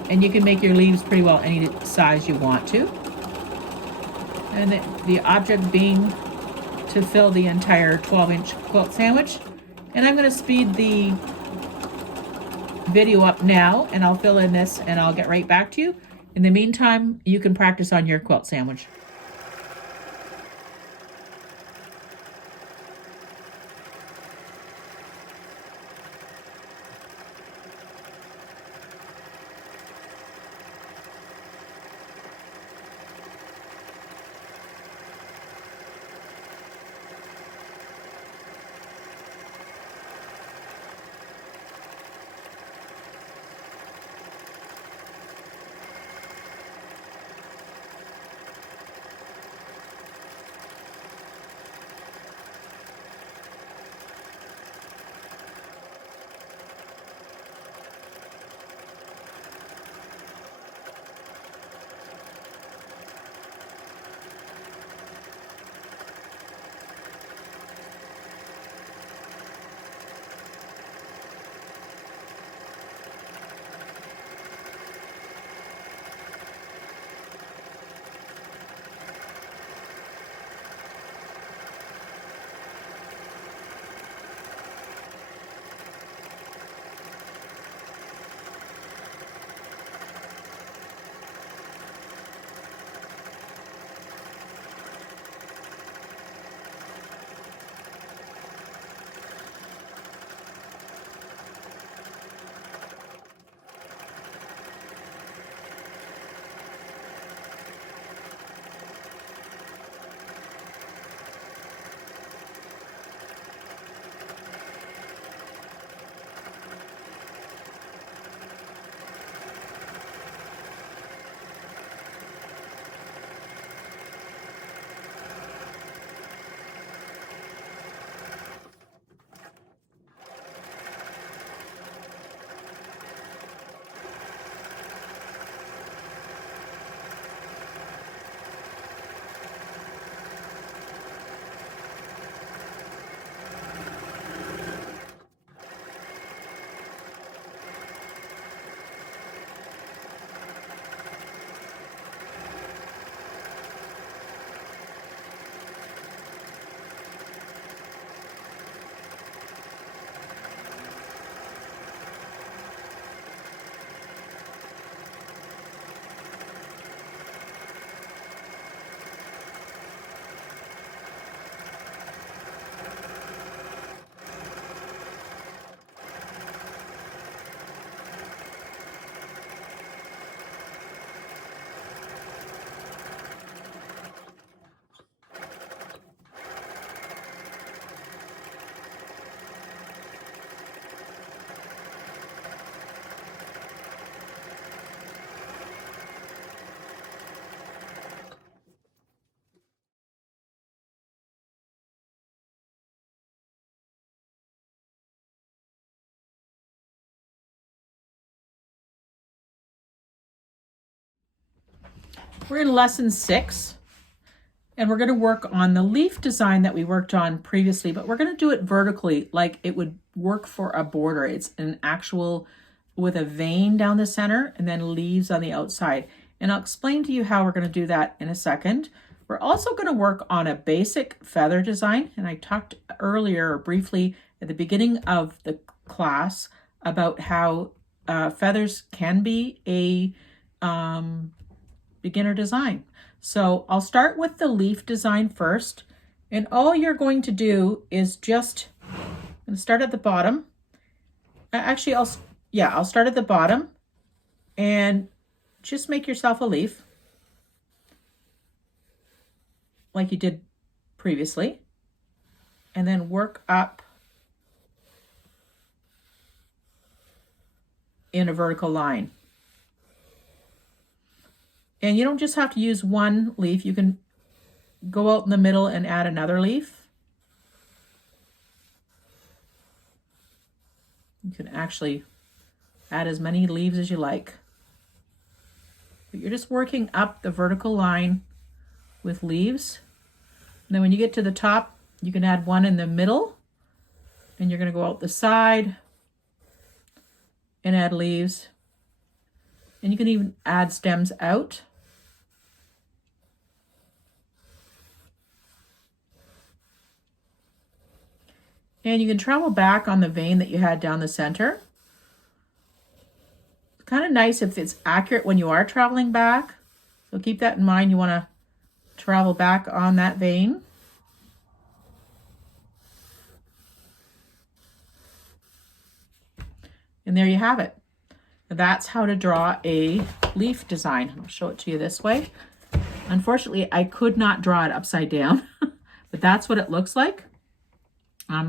And you can make your leaves pretty well any size you want to. And the object being to fill the entire 12-inch quilt sandwich. And I'm going to speed the video up now, and I'll fill in this and I'll get right back to you. In the meantime, you can practice on your quilt sandwich. We're in lesson 6, and we're going to work on the leaf design that we worked on previously, but we're going to do it vertically like it would work for a border. It's an actual with a vein down the center and then leaves on the outside. And I'll explain to you how we're going to do that in a second. We're also going to work on a basic feather design. And I talked earlier briefly at the beginning of the class about how feathers can be a beginner design. So I'll start with the leaf design first. And all you're going to do is just, I'm going to start at the bottom. Actually, I'll start at the bottom and just make yourself a leaf like you did previously, and then work up in a vertical line. And you don't just have to use one leaf. You can go out in the middle and add another leaf. You can actually add as many leaves as you like. But you're just working up the vertical line with leaves. And then when you get to the top, you can add one in the middle, and you're going to go out the side and add leaves. And you can even add stems out. And you can travel back on the vein that you had down the center. It's kind of nice if it's accurate when you are traveling back. So keep that in mind. You want to travel back on that vein. And there you have it. That's how to draw a leaf design. I'll show it to you this way. Unfortunately, I could not draw it upside down, but that's what it looks like.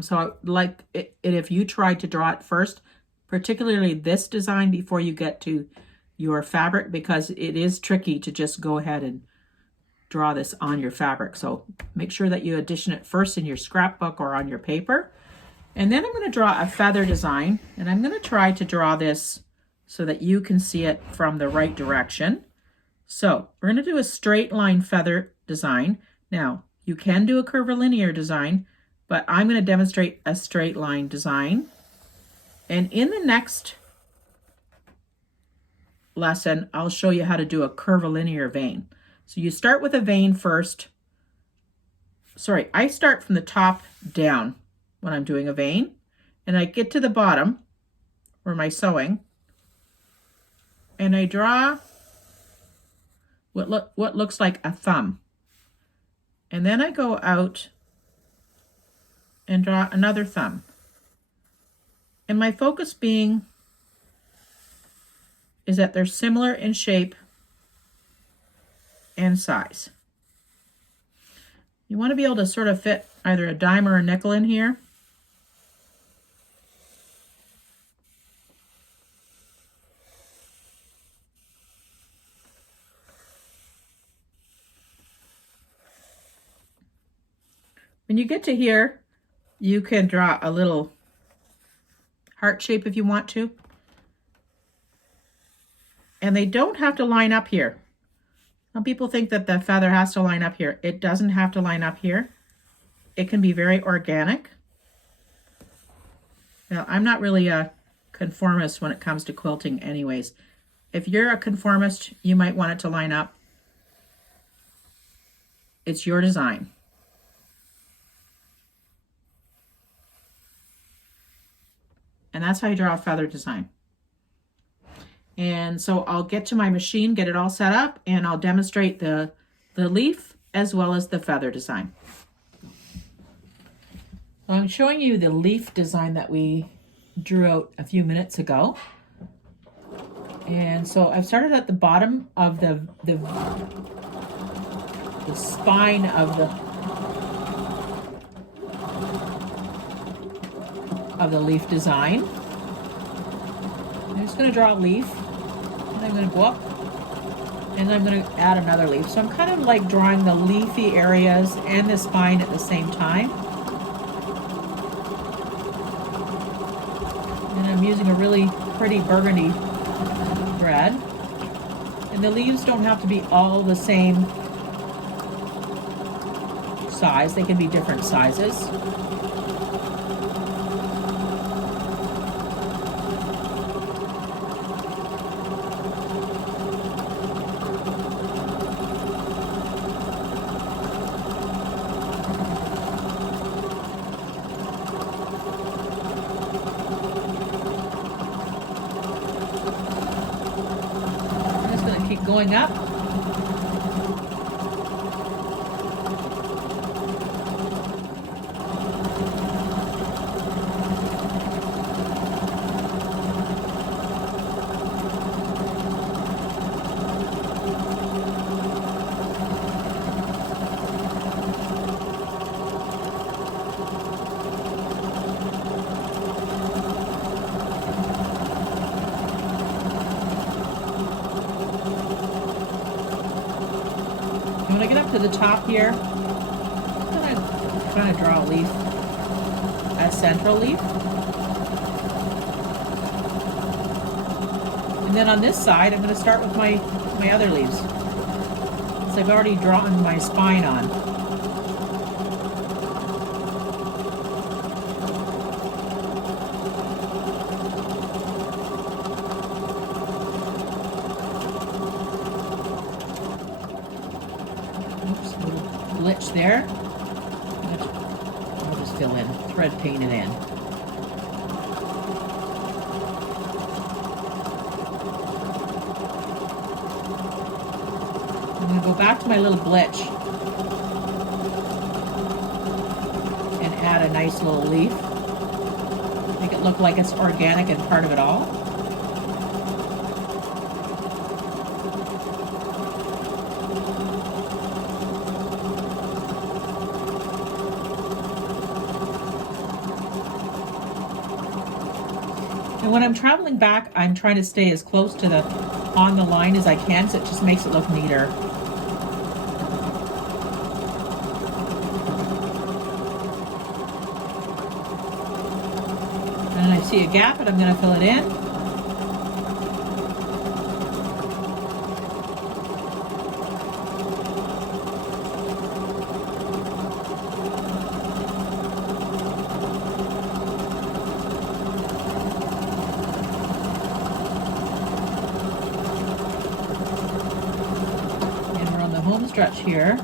So like it if you tried to draw it first, particularly this design before you get to your fabric, because it is tricky to just go ahead and draw this on your fabric. So make sure that you audition it first in your scrapbook or on your paper. And then I'm going to draw a feather design, and I'm going to try to draw this so that you can see it from the right direction. So we're going to do a straight line feather design. Now, you can do a curvilinear design, but I'm going to demonstrate a straight line design. And in the next lesson, I'll show you how to do a curvilinear vein. So you start with a vein first. Sorry, I start from the top down when I'm doing a vein, and I get to the bottom where my sewing, and I draw what looks like a thumb. And then I go out and draw another thumb. And my focus being is that they're similar in shape and size. You want to be able to sort of fit either a dime or a nickel in here. When you get to here, you can draw a little heart shape if you want to. And they don't have to line up here. Some people think that the feather has to line up here. It doesn't have to line up here. It can be very organic. Now, I'm not really a conformist when it comes to quilting anyways. If you're a conformist, you might want it to line up. It's your design. And that's how you draw a feather design. And so I'll get to my machine, get it all set up, and I'll demonstrate the leaf as well as the feather design. I'm showing you the leaf design that we drew out a few minutes ago. And so I've started at the bottom of the spine of the leaf design. I'm just going to draw a leaf, and I'm going to go up, and I'm going to add another leaf. So I'm kind of like drawing the leafy areas and the spine at the same time. And I'm using a really pretty burgundy thread. And the leaves don't have to be all the same size. They can be different sizes. Going up. When I get up to the top here, I'm going to draw a leaf, a central leaf. And then on this side, I'm going to start with my other leaves. So I've already drawn my spine on. Oops, a little glitch there. I'll just fill in, thread paint it in. I'm going to go back to my little glitch and add a nice little leaf. Make it look like it's organic and part of it all. And when I'm traveling back, I'm trying to stay as close to on the line as I can, so it just makes it look neater. And I see a gap, and I'm going to fill it in. Home stretch here.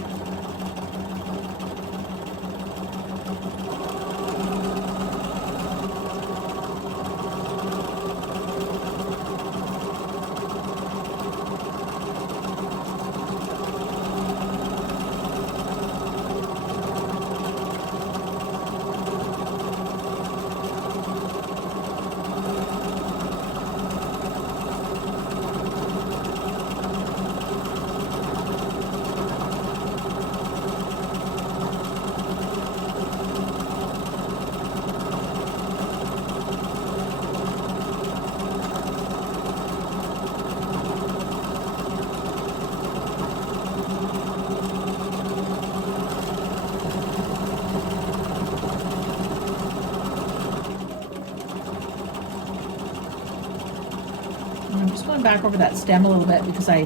I'm just going back over that stem a little bit because I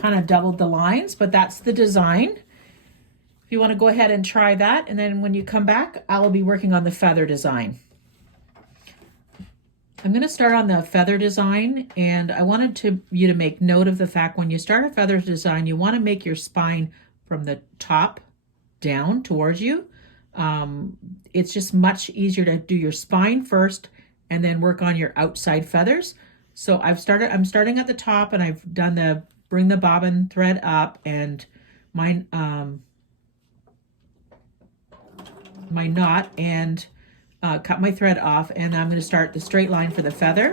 kind of doubled the lines, but that's the design. If you want to go ahead and try that, and then when you come back, I'll be working on the feather design. I'm going to start on the feather design, and I wanted you to make note of the fact when you start a feather design, you want to make your spine from the top down towards you. It's just much easier to do your spine first and then work on your outside feathers. So I'm starting at the top, and I've done bring the bobbin thread up and my knot and cut my thread off, and I'm going to start the straight line for the feather.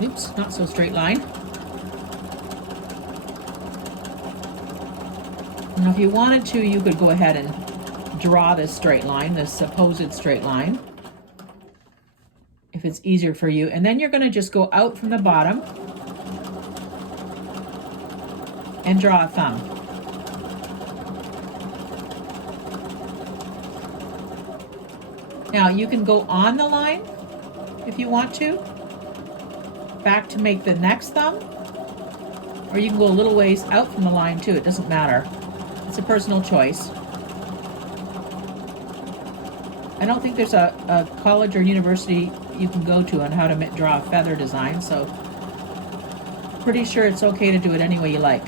Oops, not so straight line. Now if you wanted to, you could go ahead and draw this straight line, this supposed straight line, if it's easier for you. And then you're going to just go out from the bottom and draw a thumb. Now you can go on the line if you want to, back to make the next thumb, or you can go a little ways out from the line too. It doesn't matter. It's a personal choice. I don't think there's a college or university you can go to on how to draw a feather design, so pretty sure it's okay to do it any way you like.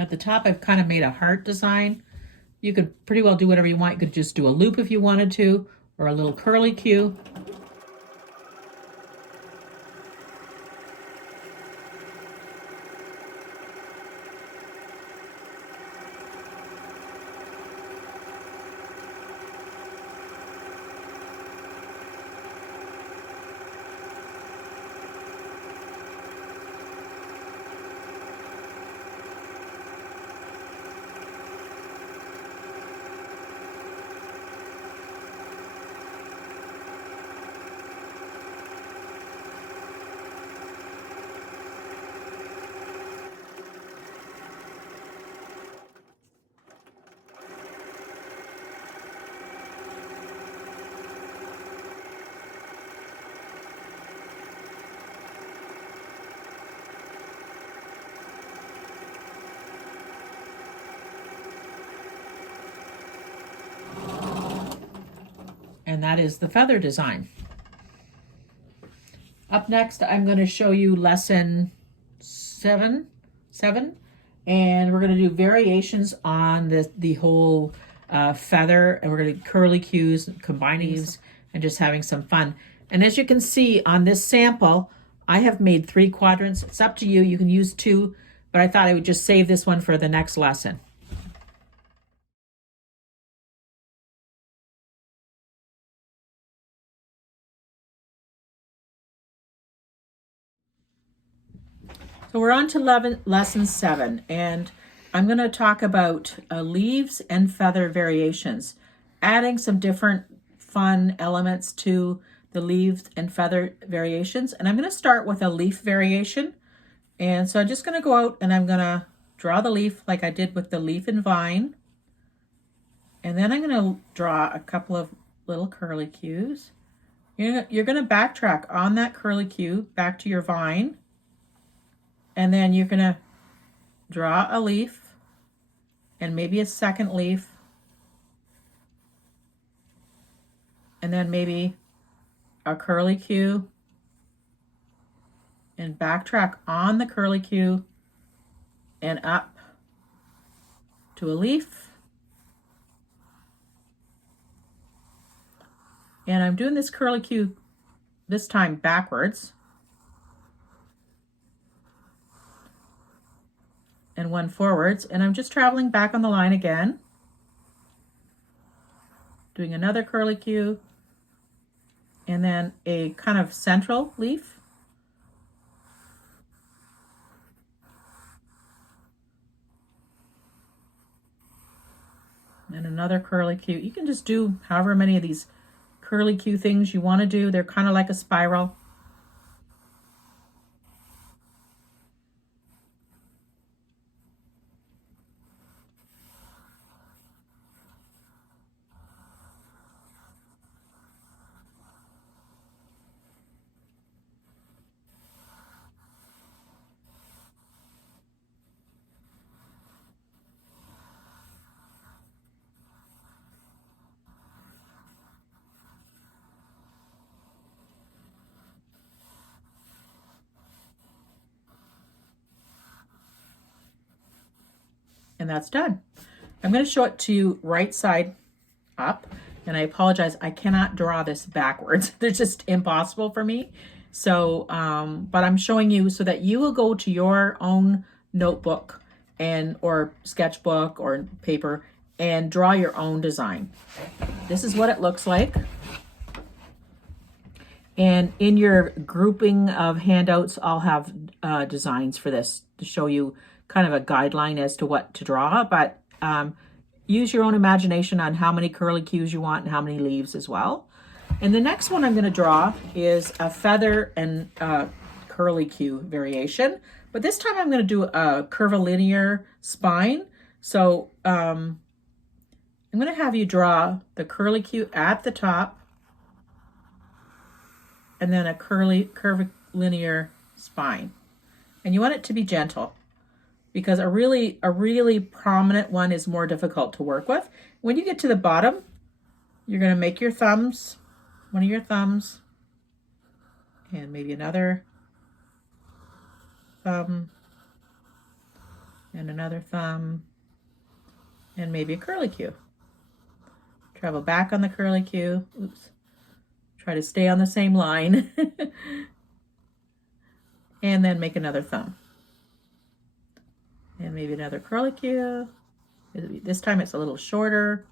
At the top, I've kind of made a heart design. You could pretty well do whatever you want. You could just do a loop if you wanted to, or a little curly Q. And that is the feather design. Up next, I'm going to show you lesson seven, and we're going to do variations on the whole feather, and we're going to curly cues, combining these, and just having some fun. And as you can see on this sample, I have made 3 quadrants. It's up to you. You can use 2, but I thought I would just save this one for the next lesson. So we're on to lesson 7, and I'm going to talk about leaves and feather variations, adding some different fun elements to the leaves and feather variations. And I'm going to start with a leaf variation. And so I'm just going to go out and I'm going to draw the leaf like I did with the leaf and vine. And then I'm going to draw a couple of little curly cues. You're going to backtrack on that curly cue back to your vine. And then you're going to draw a leaf and maybe a second leaf. And then maybe a curly cue. And backtrack on the curly cue and up to a leaf. And I'm doing this curly cue this time backwards. And one forwards, and I'm just traveling back on the line again, doing another curly cue, and then a kind of central leaf, and another curly cue. You can just do however many of these curly cue things you want to do. They're kind of like a spiral. And that's done. I'm going to show it to you right side up, and I apologize, I cannot draw this backwards. They're just impossible for me. So, but I'm showing you so that you will go to your own notebook and or sketchbook or paper and draw your own design. This is what it looks like. And in your grouping of handouts, I'll have designs for this to show you kind of a guideline as to what to draw, but use your own imagination on how many curly cues you want and how many leaves as well. And the next one I'm going to draw is a feather and curly cue variation, but this time I'm going to do a curvilinear spine. So I'm going to have you draw the curly cue at the top and then a curvilinear spine. And you want it to be gentle, because a really prominent one is more difficult to work with. When you get to the bottom, you're going to make your thumbs, one of your thumbs, and maybe another thumb, and another thumb, and maybe a curlicue. Travel back on the curlicue. Oops. Try to stay on the same line. And then make another thumb. And maybe another curlicue. This time it's a little shorter.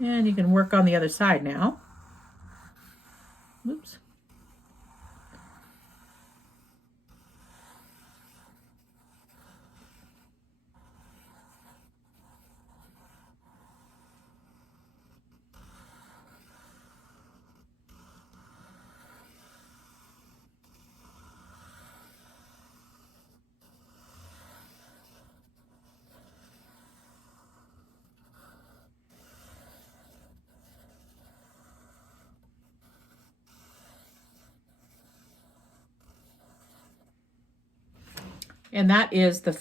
And you can work on the other side now. Oops. And that is the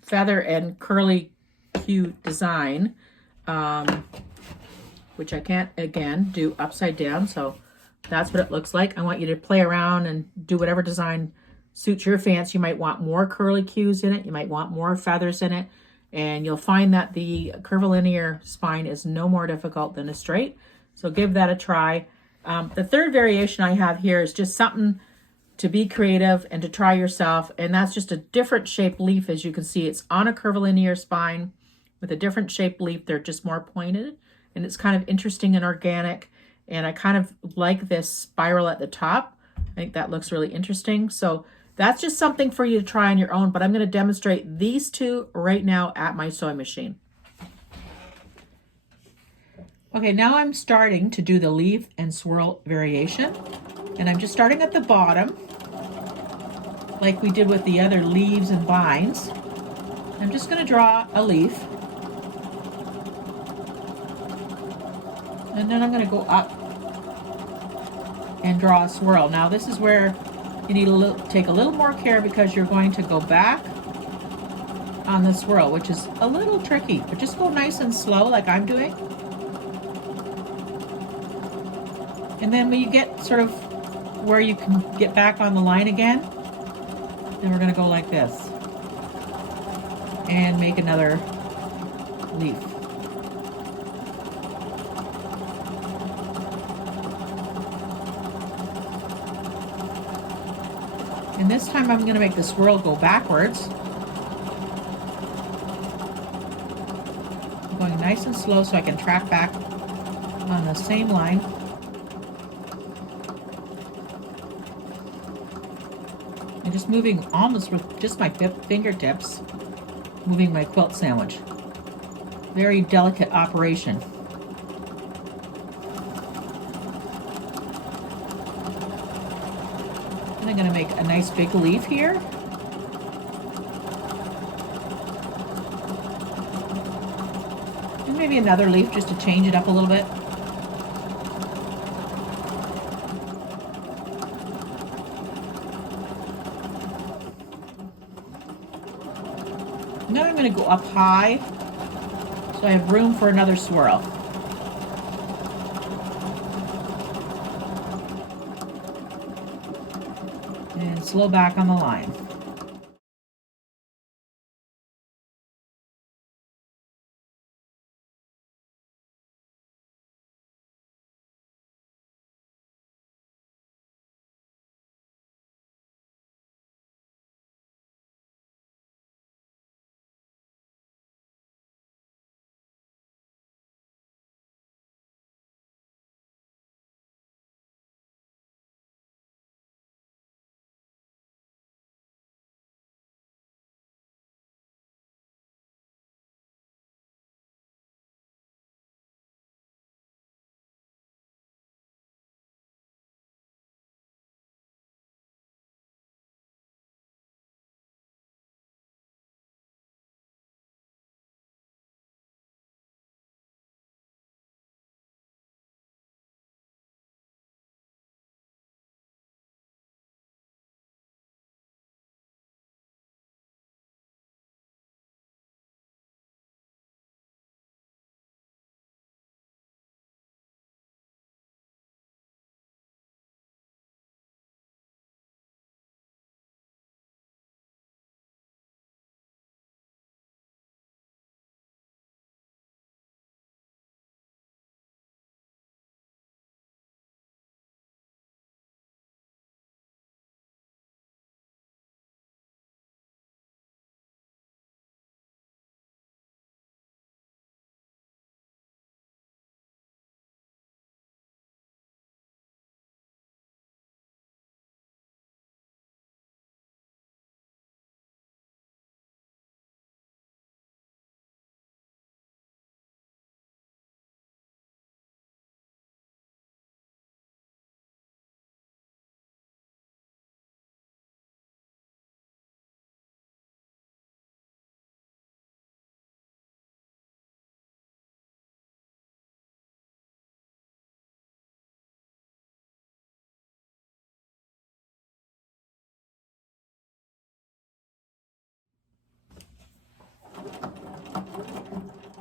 feather and curly cue design, which I can't, again, do upside down. So that's what it looks like. I want you to play around and do whatever design suits your fancy. You might want more curly cues in it. You might want more feathers in it. And you'll find that the curvilinear spine is no more difficult than a straight. So give that a try. The third variation I have here is just something to be creative and to try yourself. And that's just a different shaped leaf. As you can see, it's on a curvilinear spine with a different shaped leaf. They're just more pointed, and it's kind of interesting and organic. And I kind of like this spiral at the top. I think that looks really interesting. So that's just something for you to try on your own, but I'm going to demonstrate these two right now at my sewing machine. Okay, now I'm starting to do the leaf and swirl variation. And I'm just starting at the bottom, like we did with the other leaves and vines. I'm just going to draw a leaf. And then I'm going to go up and draw a swirl. Now this is where you need to take a little more care, because you're going to go back on the swirl, which is a little tricky, but just go nice and slow like I'm doing. And then when you get sort of where you can get back on the line again, then we're going to go like this and make another leaf. And this time I'm going to make the swirl go backwards. I'm going nice and slow so I can track back on the same line. And just moving almost with just my fingertips, moving my quilt sandwich. Very delicate operation. And I'm going to make a nice big leaf here. And maybe another leaf just to change it up a little bit. Now I'm going to go up high so I have room for another swirl. And slow back on the line.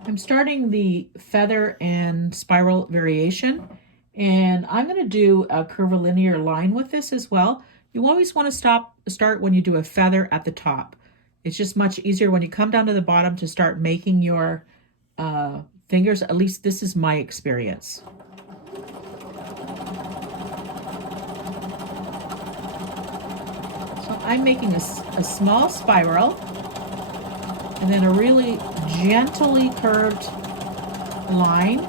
I'm starting the feather and spiral variation, and I'm going to do a curvilinear line with this as well. You always want to start when you do a feather at the top. It's just much easier when you come down to the bottom to start making your fingers. At least this is my experience. So I'm making a small spiral and then a really gently curved line.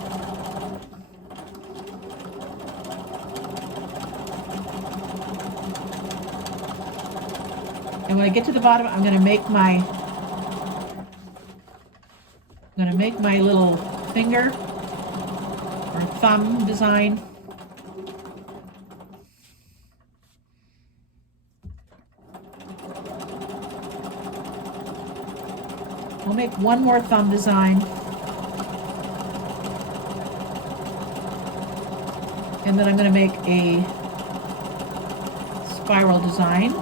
And when I get to the bottom, I'm going to make my little finger or thumb design. I'll make one more thumb design. And then I'm going to make a spiral design.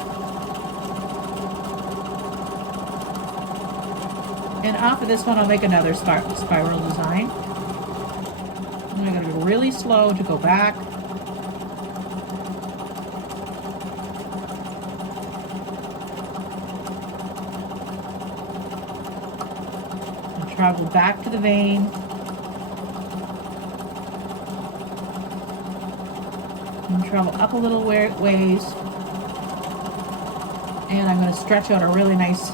And off of this one, I'll make another spiral design. And I'm going to go really slow to go back. And travel back to the vein. And travel up a little ways. And I'm going to stretch out a really nice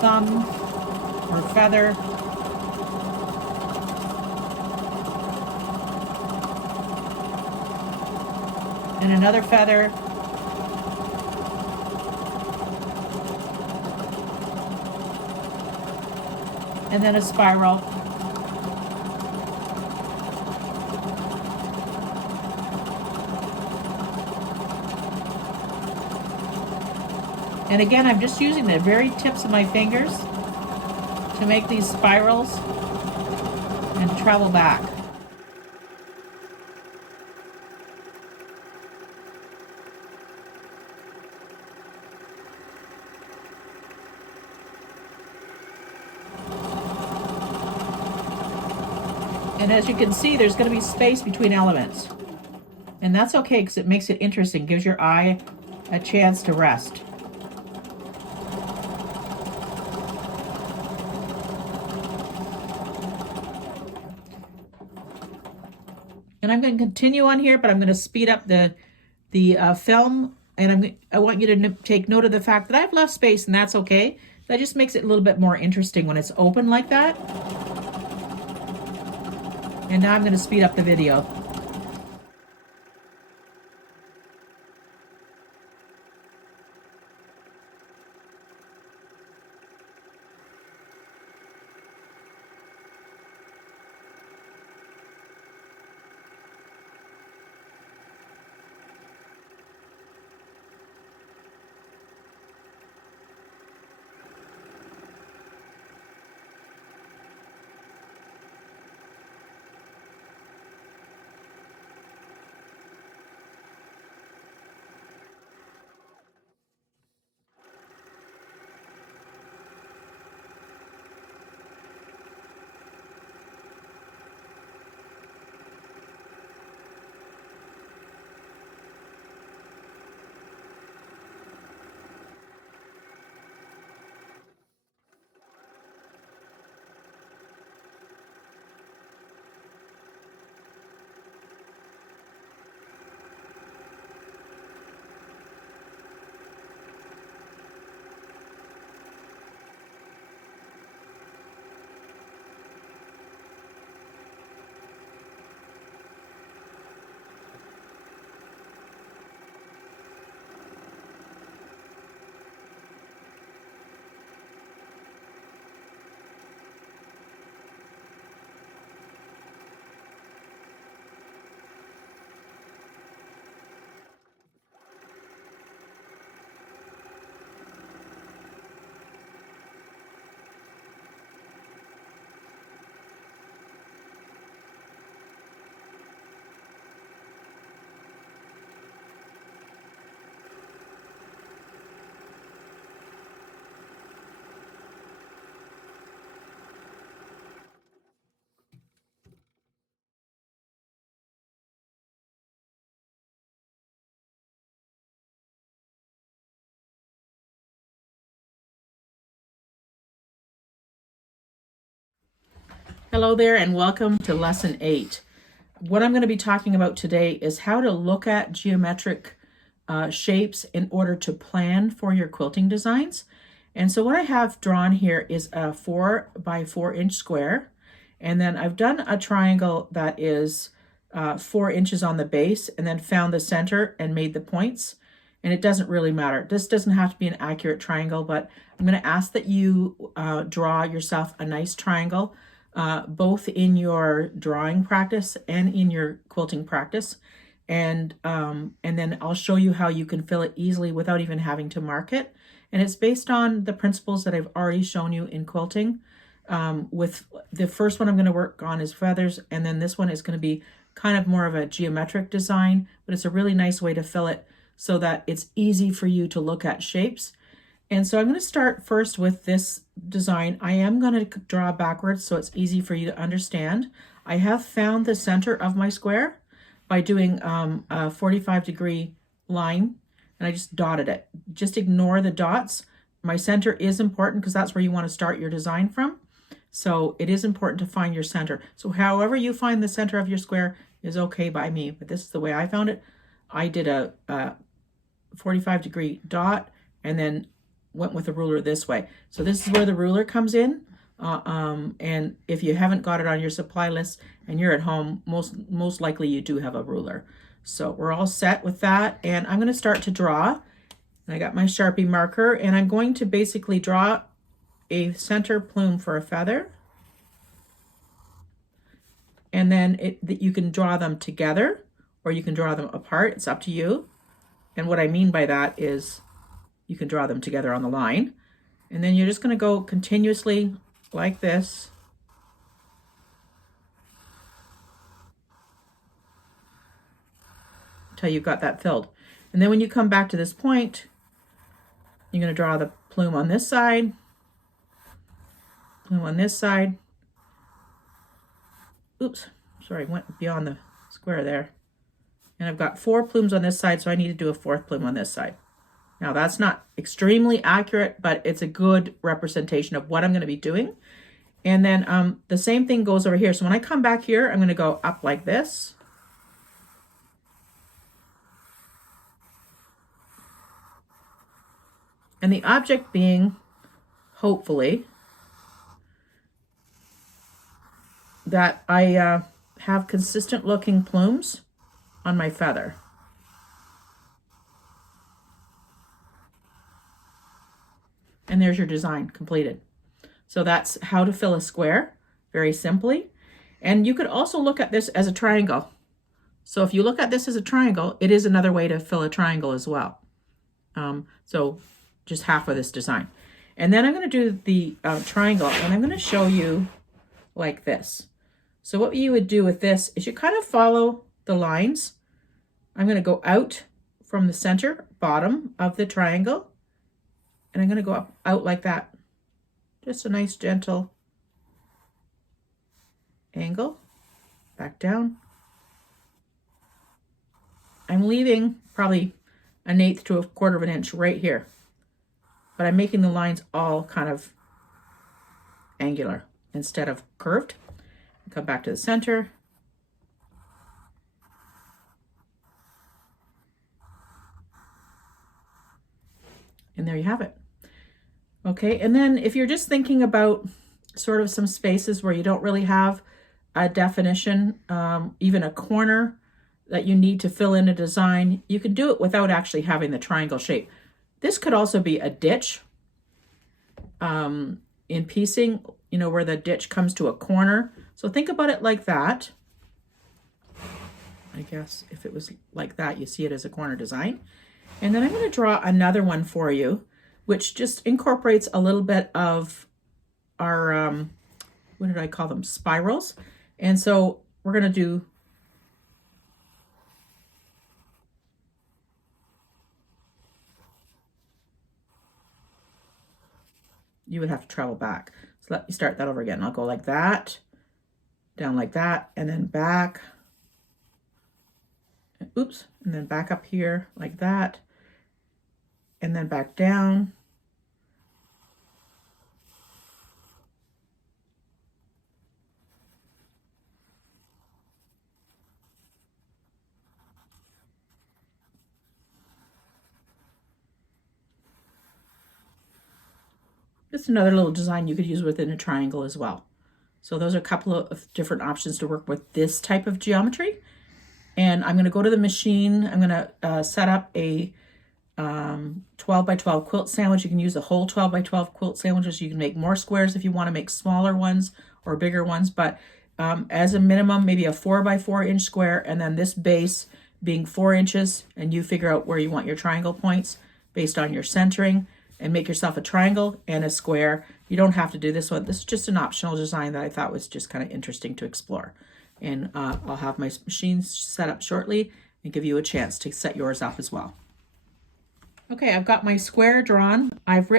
thumb or feather. And another feather. And then a spiral. And again, I'm just using the very tips of my fingers to make these spirals and travel back. And as you can see, there's going to be space between elements. And that's okay because it makes it interesting, gives your eye a chance to rest. And I'm going to continue on here, but I'm going to speed up the film. And I want you to take note of the fact that I've left space, and that's okay. That just makes it a little bit more interesting when it's open like that. And now I'm going to speed up the video. Hello there and welcome to Lesson 8. What I'm going to be talking about today is how to look at geometric shapes in order to plan for your quilting designs. And so what I have drawn here is a 4 by 4 inch square. And then I've done a triangle that is 4 inches on the base and then found the center and made the points. And it doesn't really matter. This doesn't have to be an accurate triangle, but I'm going to ask that you draw yourself a nice triangle, both in your drawing practice and in your quilting practice. And then I'll show you how you can fill it easily without even having to mark it. And it's based on the principles that I've already shown you in quilting. With the first one I'm going to work on is feathers, and then this one is going to be kind of more of a geometric design, but it's a really nice way to fill it so that it's easy for you to look at shapes. And so I'm going to start first with this design. I am going to draw backwards so it's easy for you to understand. I have found the center of my square by doing a 45-degree line, and I just dotted it. Just ignore the dots. My center is important because that's where you want to start your design from. So it is important to find your center. So however you find the center of your square is okay by me, but this is the way I found it. I did a 45-degree dot and then went with the ruler this way. So this is where the ruler comes in. And if you haven't got it on your supply list and you're at home, most likely you do have a ruler. So we're all set with that. And I'm going to start to draw. And I got my Sharpie marker and I'm going to basically draw a center plume for a feather. And then you can draw them together or you can draw them apart. It's up to you. And what I mean by that is you can draw them together on the line. And then you're just going to go continuously like this. Until you've got that filled. And then when you come back to this point, you're going to draw the plume on this side, plume on this side. Oops, sorry, went beyond the square there. And I've got 4 plumes on this side, so I need to do a 4th plume on this side. Now that's not extremely accurate, but it's a good representation of what I'm going to be doing. And then the same thing goes over here. So when I come back here, I'm going to go up like this. And the object being, hopefully, that I have consistent looking plumes on my feather. And there's your design completed. So that's how to fill a square, very simply. And you could also look at this as a triangle. So if you look at this as a triangle, it is another way to fill a triangle as well. So just half of this design. And then I'm going to do the triangle, and I'm going to show you like this. So what you would do with this is you kind of follow the lines. I'm going to go out from the center bottom of the triangle, and I'm going to go out like that. Just a nice gentle angle, back down. I'm leaving probably 1/8 to 1/4 of an inch right here, but I'm making the lines all kind of angular instead of curved. Come back to the center. And there you have it. Okay, and then if you're just thinking about sort of some spaces where you don't really have a definition, even a corner that you need to fill in a design, you can do it without actually having the triangle shape. This could also be a ditch in piecing, you know, where the ditch comes to a corner. So think about it like that. I guess if it was like that, you see it as a corner design. And then I'm going to draw another one for you, which just incorporates a little bit of our, what did I call them? Spirals. And so we're going to do you would have to travel back. So let me start that over again. I'll go like that, down like that, and then back. Oops, and then back up here like that, and then back down. Just another little design you could use within a triangle as well. So those are a couple of different options to work with this type of geometry. And I'm going to go to the machine. I'm going to set up a 12 by 12 quilt sandwich. You can use the whole 12 by 12 quilt sandwiches. You can make more squares if you want to make smaller ones or bigger ones, but as a minimum, maybe a 4 by 4 inch square, and then this base being 4 inches, and you figure out where you want your triangle points based on your centering, and make yourself a triangle and a square. You don't have to do this one. This is just an optional design that I thought was just kind of interesting to explore. And I'll have my machine set up shortly and give you a chance to set yours up as well. Okay, I've got my square drawn. I've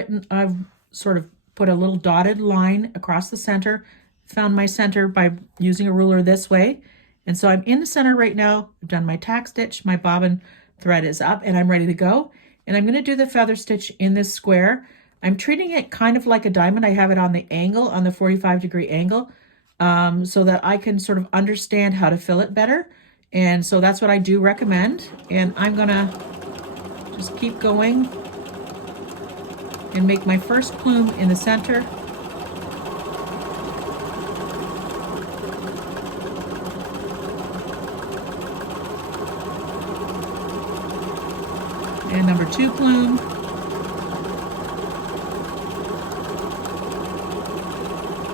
sort of put a little dotted line across the center, found my center by using a ruler this way. And so I'm in the center right now. I've done my tack stitch, my bobbin thread is up, and I'm ready to go. And I'm going to do the feather stitch in this square. I'm treating it kind of like a diamond. I have it on the angle, on the 45-degree angle, so that I can sort of understand how to fill it better. And so that's what I do recommend. And I'm going to just keep going and make my first plume in the center. And number 2 plume.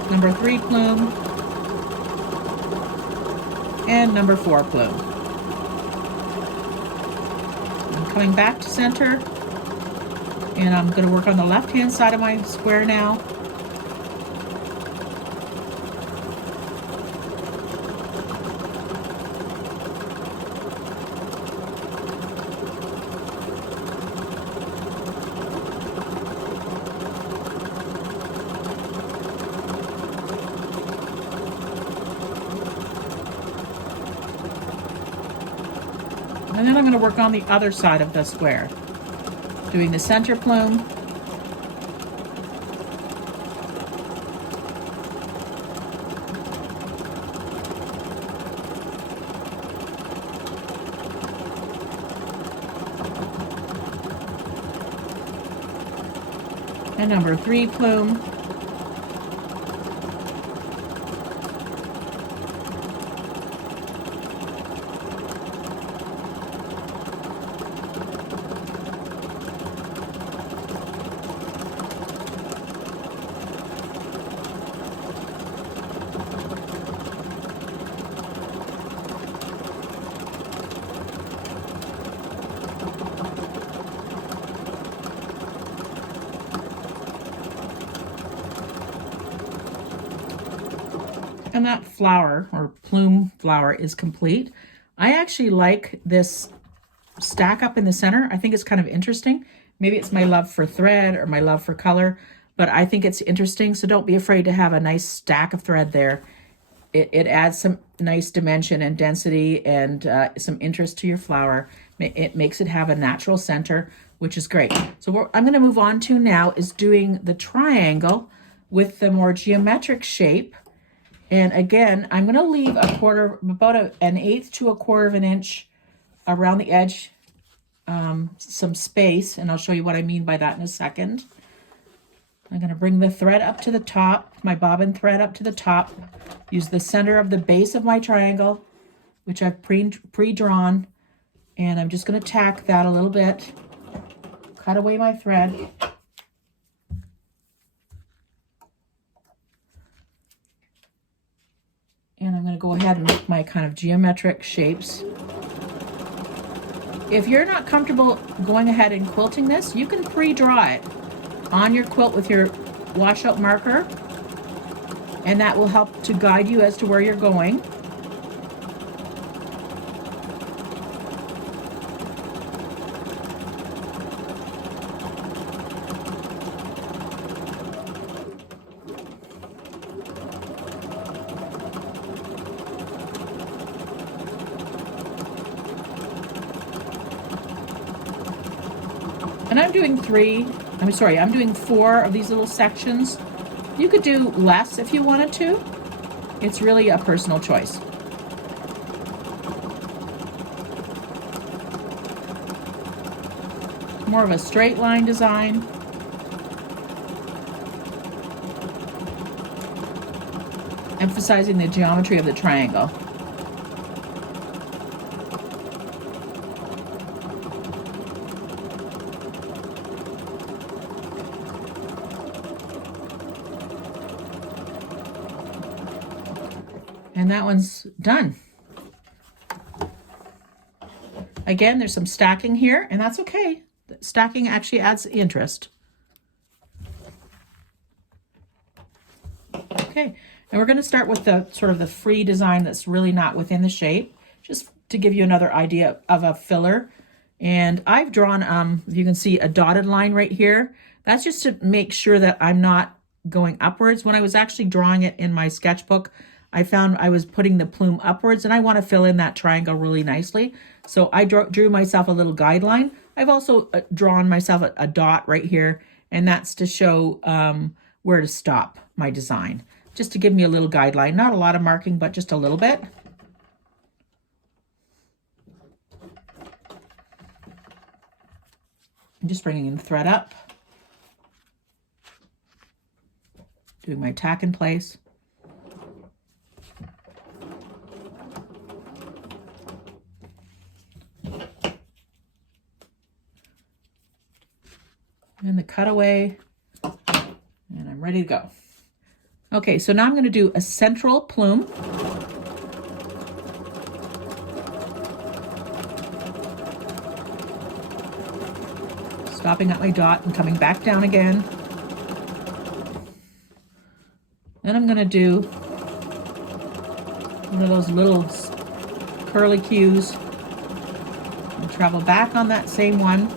Number 3 plume. And number 4 plume. I'm coming back to center, and I'm going to work on the left hand side of my square now. And then I'm going to work on the other side of the square, doing the center plume, and number 3 plume, and that flower or plume flower is complete. I actually like this stack up in the center. I think it's kind of interesting. Maybe it's my love for thread or my love for color, but I think it's interesting. So don't be afraid to have a nice stack of thread there. It adds some nice dimension and density and some interest to your flower. It makes it have a natural center, which is great. So what I'm going to move on to now is doing the triangle with the more geometric shape. And again, I'm going to leave about an 1/8 to 1/4 of an inch around the edge, some space, and I'll show you what I mean by that in a second. I'm going to bring the thread up to the top, my bobbin thread up to the top, use the center of the base of my triangle, which I've pre-drawn, and I'm just going to tack that a little bit, cut away my thread. And I'm going to go ahead and make my kind of geometric shapes. If you're not comfortable going ahead and quilting this, you can pre-draw it on your quilt with your washout marker, and that will help to guide you as to where you're going. And I'm doing I'm doing 4 of these little sections. You could do less if you wanted to. It's really a personal choice. More of a straight line design. emphasizing the geometry of the triangle. And that one's done. Again, there's some stacking here, and that's okay. Stacking actually adds interest. Okay, and we're going to start with the sort of the free design that's really not within the shape, just to give you another idea of a filler. And I've drawn, if you can see, a dotted line right here. That's just to make sure that I'm not going upwards. When I was actually drawing it in my sketchbook, I found I was putting the plume upwards, and I want to fill in that triangle really nicely. So I drew myself a little guideline. I've also drawn myself a dot right here, and that's to show where to stop my design, just to give me a little guideline. Not a lot of marking, but just a little bit. I'm just bringing the thread up, doing my tack in place. And the cutaway, and I'm ready to go. Okay, so now I'm going to do a central plume. Stopping at my dot and coming back down again. Then I'm going to do one of those little curly cues and travel back on that same one.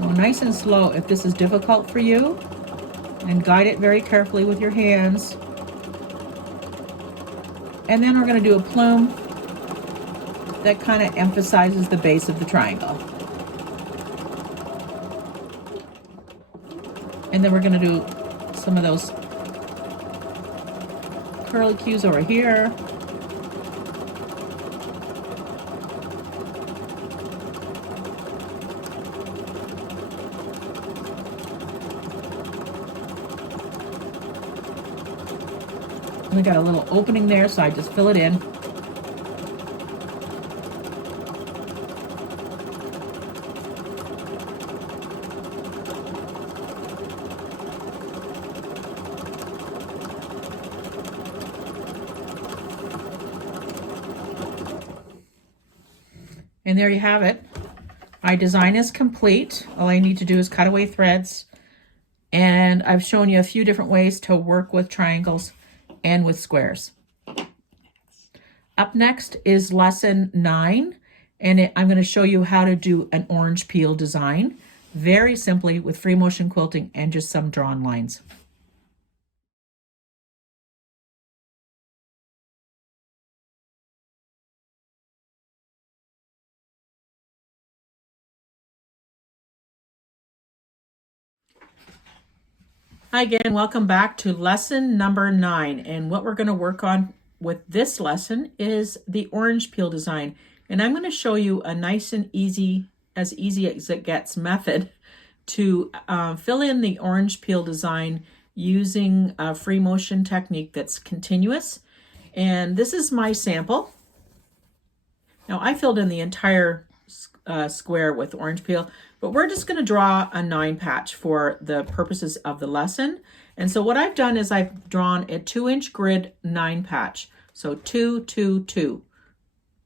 Go nice and slow if this is difficult for you, and guide it very carefully with your hands. And then we're going to do a plume that kind of emphasizes the base of the triangle. And then we're going to do some of those curly cues over here. I got a little opening there, so I just fill it in. And there you have it. My design is complete. All I need to do is cut away threads. And I've shown you a few different ways to work with triangles and with squares. Up next is lesson 9, and I'm going to show you how to do an orange peel design very simply with free motion quilting and just some drawn lines. Hi again, welcome back to lesson number 9, and what we're going to work on with this lesson is the orange peel design. And I'm going to show you a nice and easy as it gets method to fill in the orange peel design using a free motion technique that's continuous. And this is my sample. Now I filled in the entire square with orange peel, but we're just going to draw a 9 patch for the purposes of the lesson. And so what I've done is I've drawn a 2-inch grid 9 patch. So 2, 2, 2,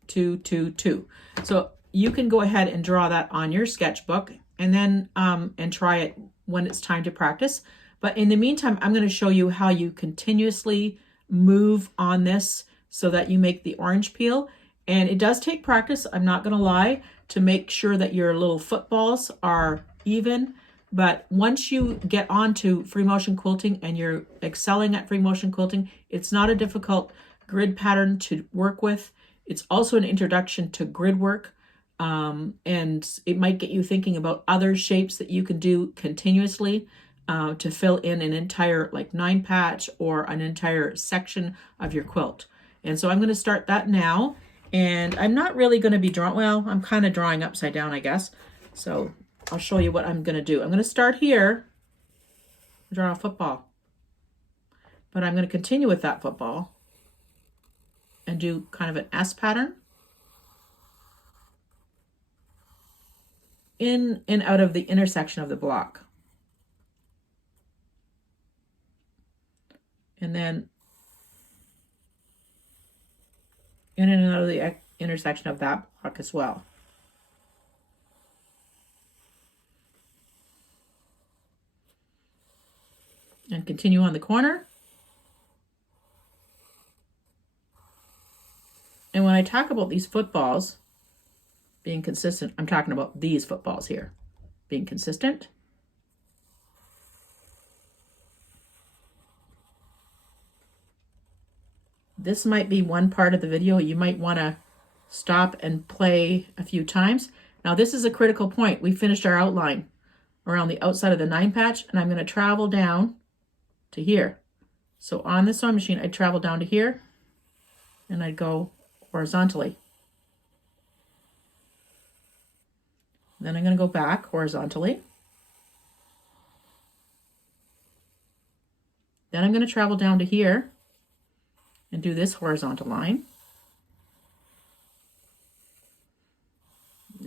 2, 2, 2. So you can go ahead and draw that on your sketchbook and then and try it when it's time to practice. But in the meantime, I'm going to show you how you continuously move on this so that you make the orange peel. And it does take practice, I'm not going to lie, to make sure that your little footballs are even. But once you get onto free motion quilting and you're excelling at free motion quilting, it's not a difficult grid pattern to work with. It's also an introduction to grid work. And it might get you thinking about other shapes that you can do continuously to fill in an entire 9 patch or an entire section of your quilt. And so I'm going to start that now. And I'm not really going to be drawing, well, I'm kind of drawing upside down, I guess. So I'll show you what I'm going to do. I'm going to start here, draw a football. But I'm going to continue with that football and do kind of an S pattern in and out of the intersection of the block. And then in and out of the intersection of that block as well. And continue on the corner. And when I talk about these footballs being consistent, I'm talking about these footballs here being consistent. This might be one part of the video you might want to stop and play a few times. Now this is a critical point. We finished our outline around the outside of the 9 patch, and I'm going to travel down to here. So on the sewing machine, I'd travel down to here and I'd go horizontally. Then I'm going to go back horizontally. Then I'm going to travel down to here and do this horizontal line.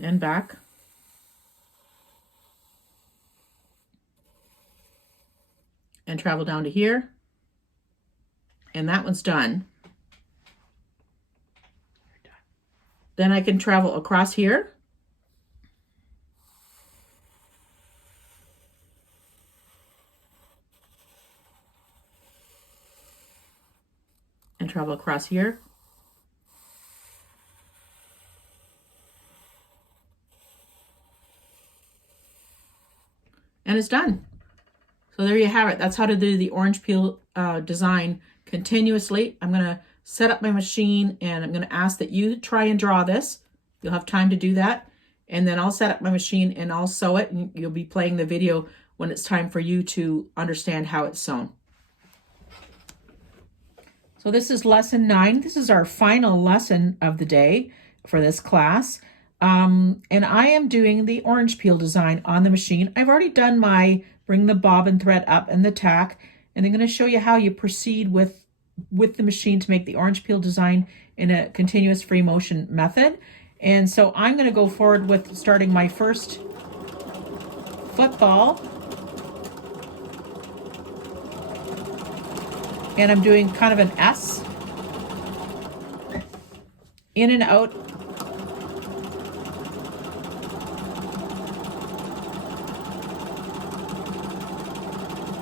And back. And travel down to here. And that one's done. Then I can travel across here. And travel across here. And it's done. So there you have it. That's how to do the orange peel design continuously. I'm going to set up my machine and I'm going to ask that you try and draw this. You'll have time to do that. And then I'll set up my machine and I'll sew it, and you'll be playing the video when it's time for you to understand how it's sewn. So this is lesson 9. This is our final lesson of the day for this class. And I am doing the orange peel design on the machine. I've already done my bring the bobbin thread up and the tack, and I'm going to show you how you proceed with the machine to make the orange peel design in a continuous free motion method. And so I'm going to go forward with starting my first football. And I'm doing kind of an S in and out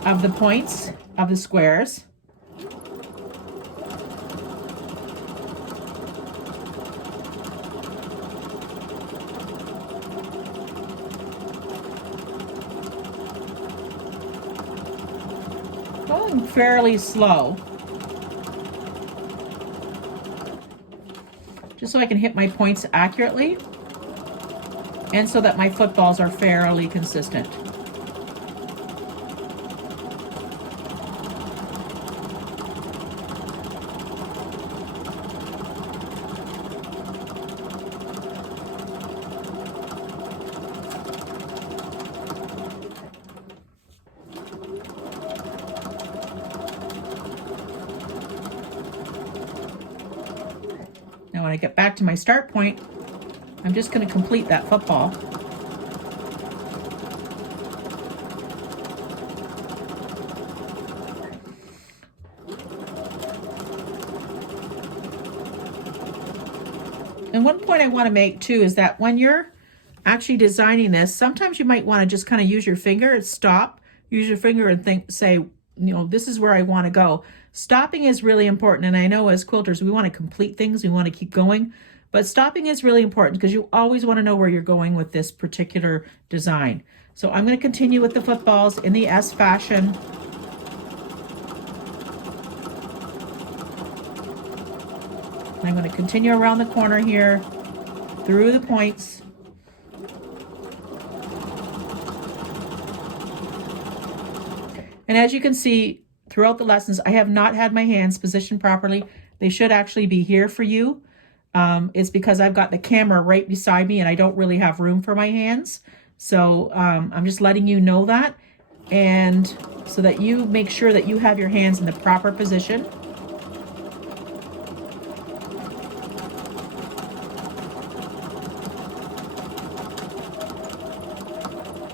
of the points of the squares. Going fairly slow, just so I can hit my points accurately and so that my footballs are fairly consistent. Now when I get back to my start point, I'm just going to complete that football. And one point I want to make too is that when you're actually designing this, sometimes you might want to just kind of use your finger and stop, use your finger and say, this is where I want to go. Stopping is really important. And I know as quilters, we want to complete things. We want to keep going. But stopping is really important because you always want to know where you're going with this particular design. So I'm going to continue with the footballs in the S fashion. I'm going to continue around the corner here, through the points. And as you can see, throughout the lessons, I have not had my hands positioned properly. They should actually be here for you. is because I've got the camera right beside me and I don't really have room for my hands. So I'm just letting you know that, and so that you make sure that you have your hands in the proper position.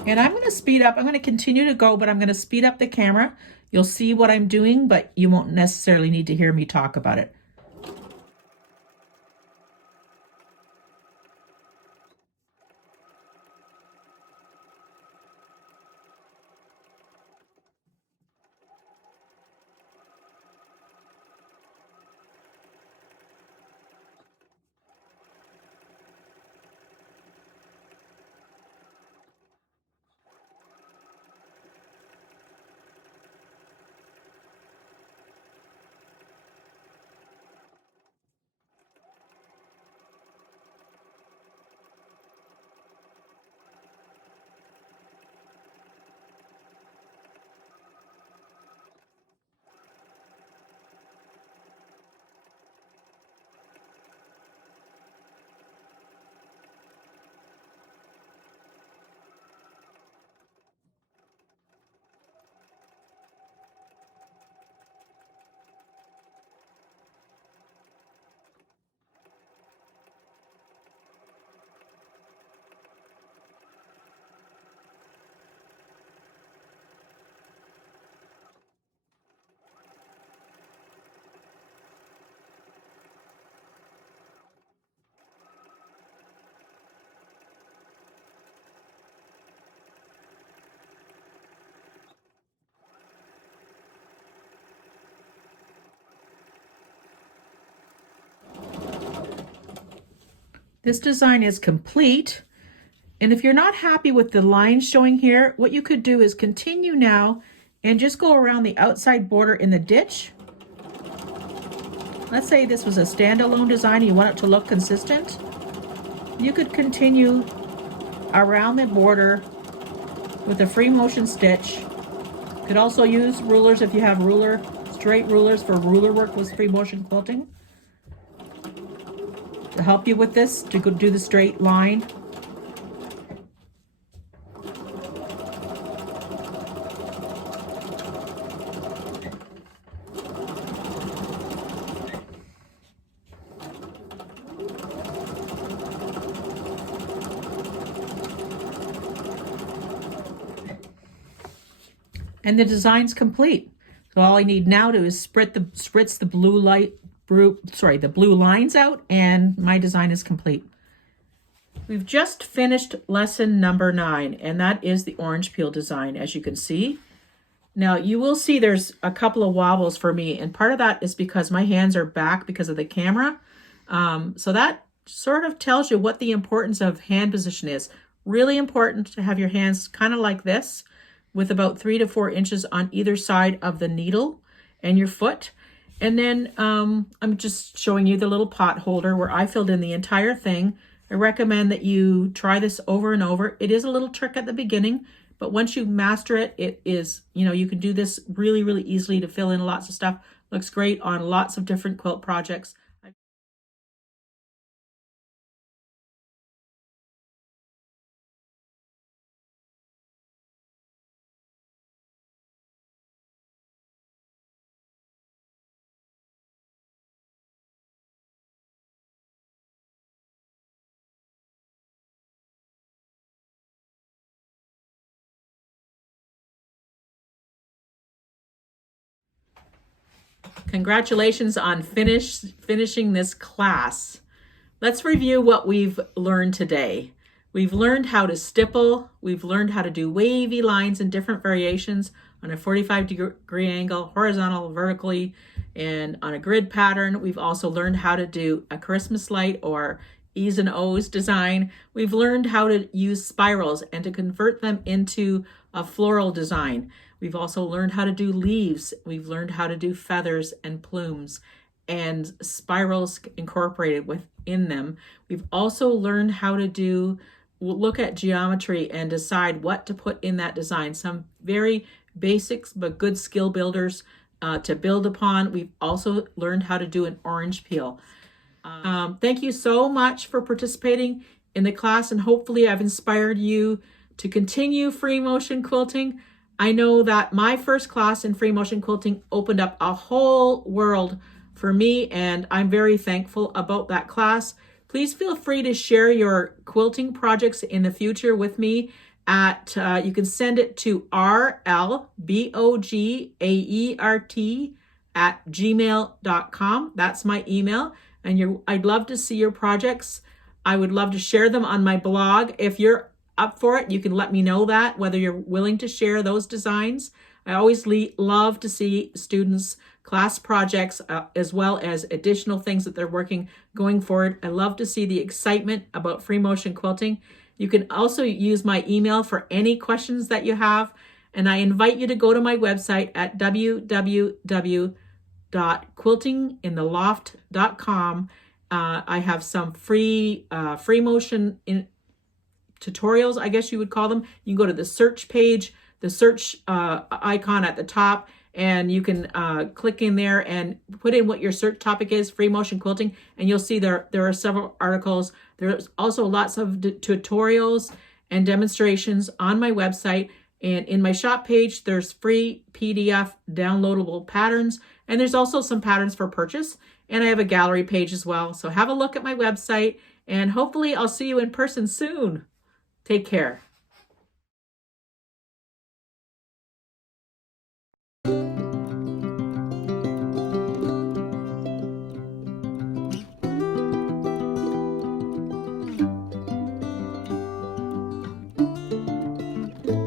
And I'm going to speed up. I'm going to continue to go, but I'm going to speed up the camera. You'll see what I'm doing, but you won't necessarily need to hear me talk about it. This design is complete. And if you're not happy with the lines showing here, what you could do is continue now and just go around the outside border in the ditch. Let's say this was a standalone design, you want it to look consistent. You could continue around the border with a free motion stitch. You could also use rulers if you have straight rulers for ruler work with free motion quilting. To help you with this, to go do the straight line. And the design's complete. So all I need now to is spritz the blue lines out, and my design is complete. We've just finished lesson number 9, and that is the orange peel design, as you can see. Now you will see there's a couple of wobbles for me, and part of that is because my hands are back because of the camera. So that sort of tells you what the importance of hand position is. Really important to have your hands kind of like this, with about 3 to 4 inches on either side of the needle and your foot. And then I'm just showing you the little pot holder where I filled in the entire thing. I recommend that you try this over and over. It is a little trick at the beginning, but once you master it, it is, you can do this really, really easily to fill in lots of stuff. Looks great on lots of different quilt projects. Congratulations on finishing this class. Let's review what we've learned today. We've learned how to stipple. We've learned how to do wavy lines in different variations on a 45-degree angle, horizontal, vertically, and on a grid pattern. We've also learned how to do a Christmas light or E's and O's design. We've learned how to use spirals and to convert them into a floral design. We've also learned how to do leaves. We've learned how to do feathers and plumes and spirals incorporated within them. We've also learned how to look at geometry and decide what to put in that design. Some very basics, but good skill builders to build upon. We've also learned how to do an orange peel. Thank you so much for participating in the class, and hopefully I've inspired you to continue free motion quilting. I know that my first class in free motion quilting opened up a whole world for me, and I'm very thankful about that class. Please feel free to share your quilting projects in the future with me. You can send it to rlbogaert@gmail.com. That's my email. And I'd love to see your projects. I would love to share them on my blog. If you're up for it, you can let me know that, whether you're willing to share those designs. I always love to see students' class projects as well as additional things that they're working going forward. I love to see the excitement about free motion quilting. You can also use my email for any questions that you have. And I invite you to go to my website at www.quiltingintheloft.com. I have some free motion tutorials, I guess you would call them. You can go to the search page, the search icon at the top, and you can click in there and put in what your search topic is, free motion quilting, and you'll see there are several articles. There's also lots of tutorials and demonstrations on my website. And in my shop page, there's free PDF downloadable patterns, and there's also some patterns for purchase. And I have a gallery page as well. So have a look at my website, and hopefully I'll see you in person soon. Take care.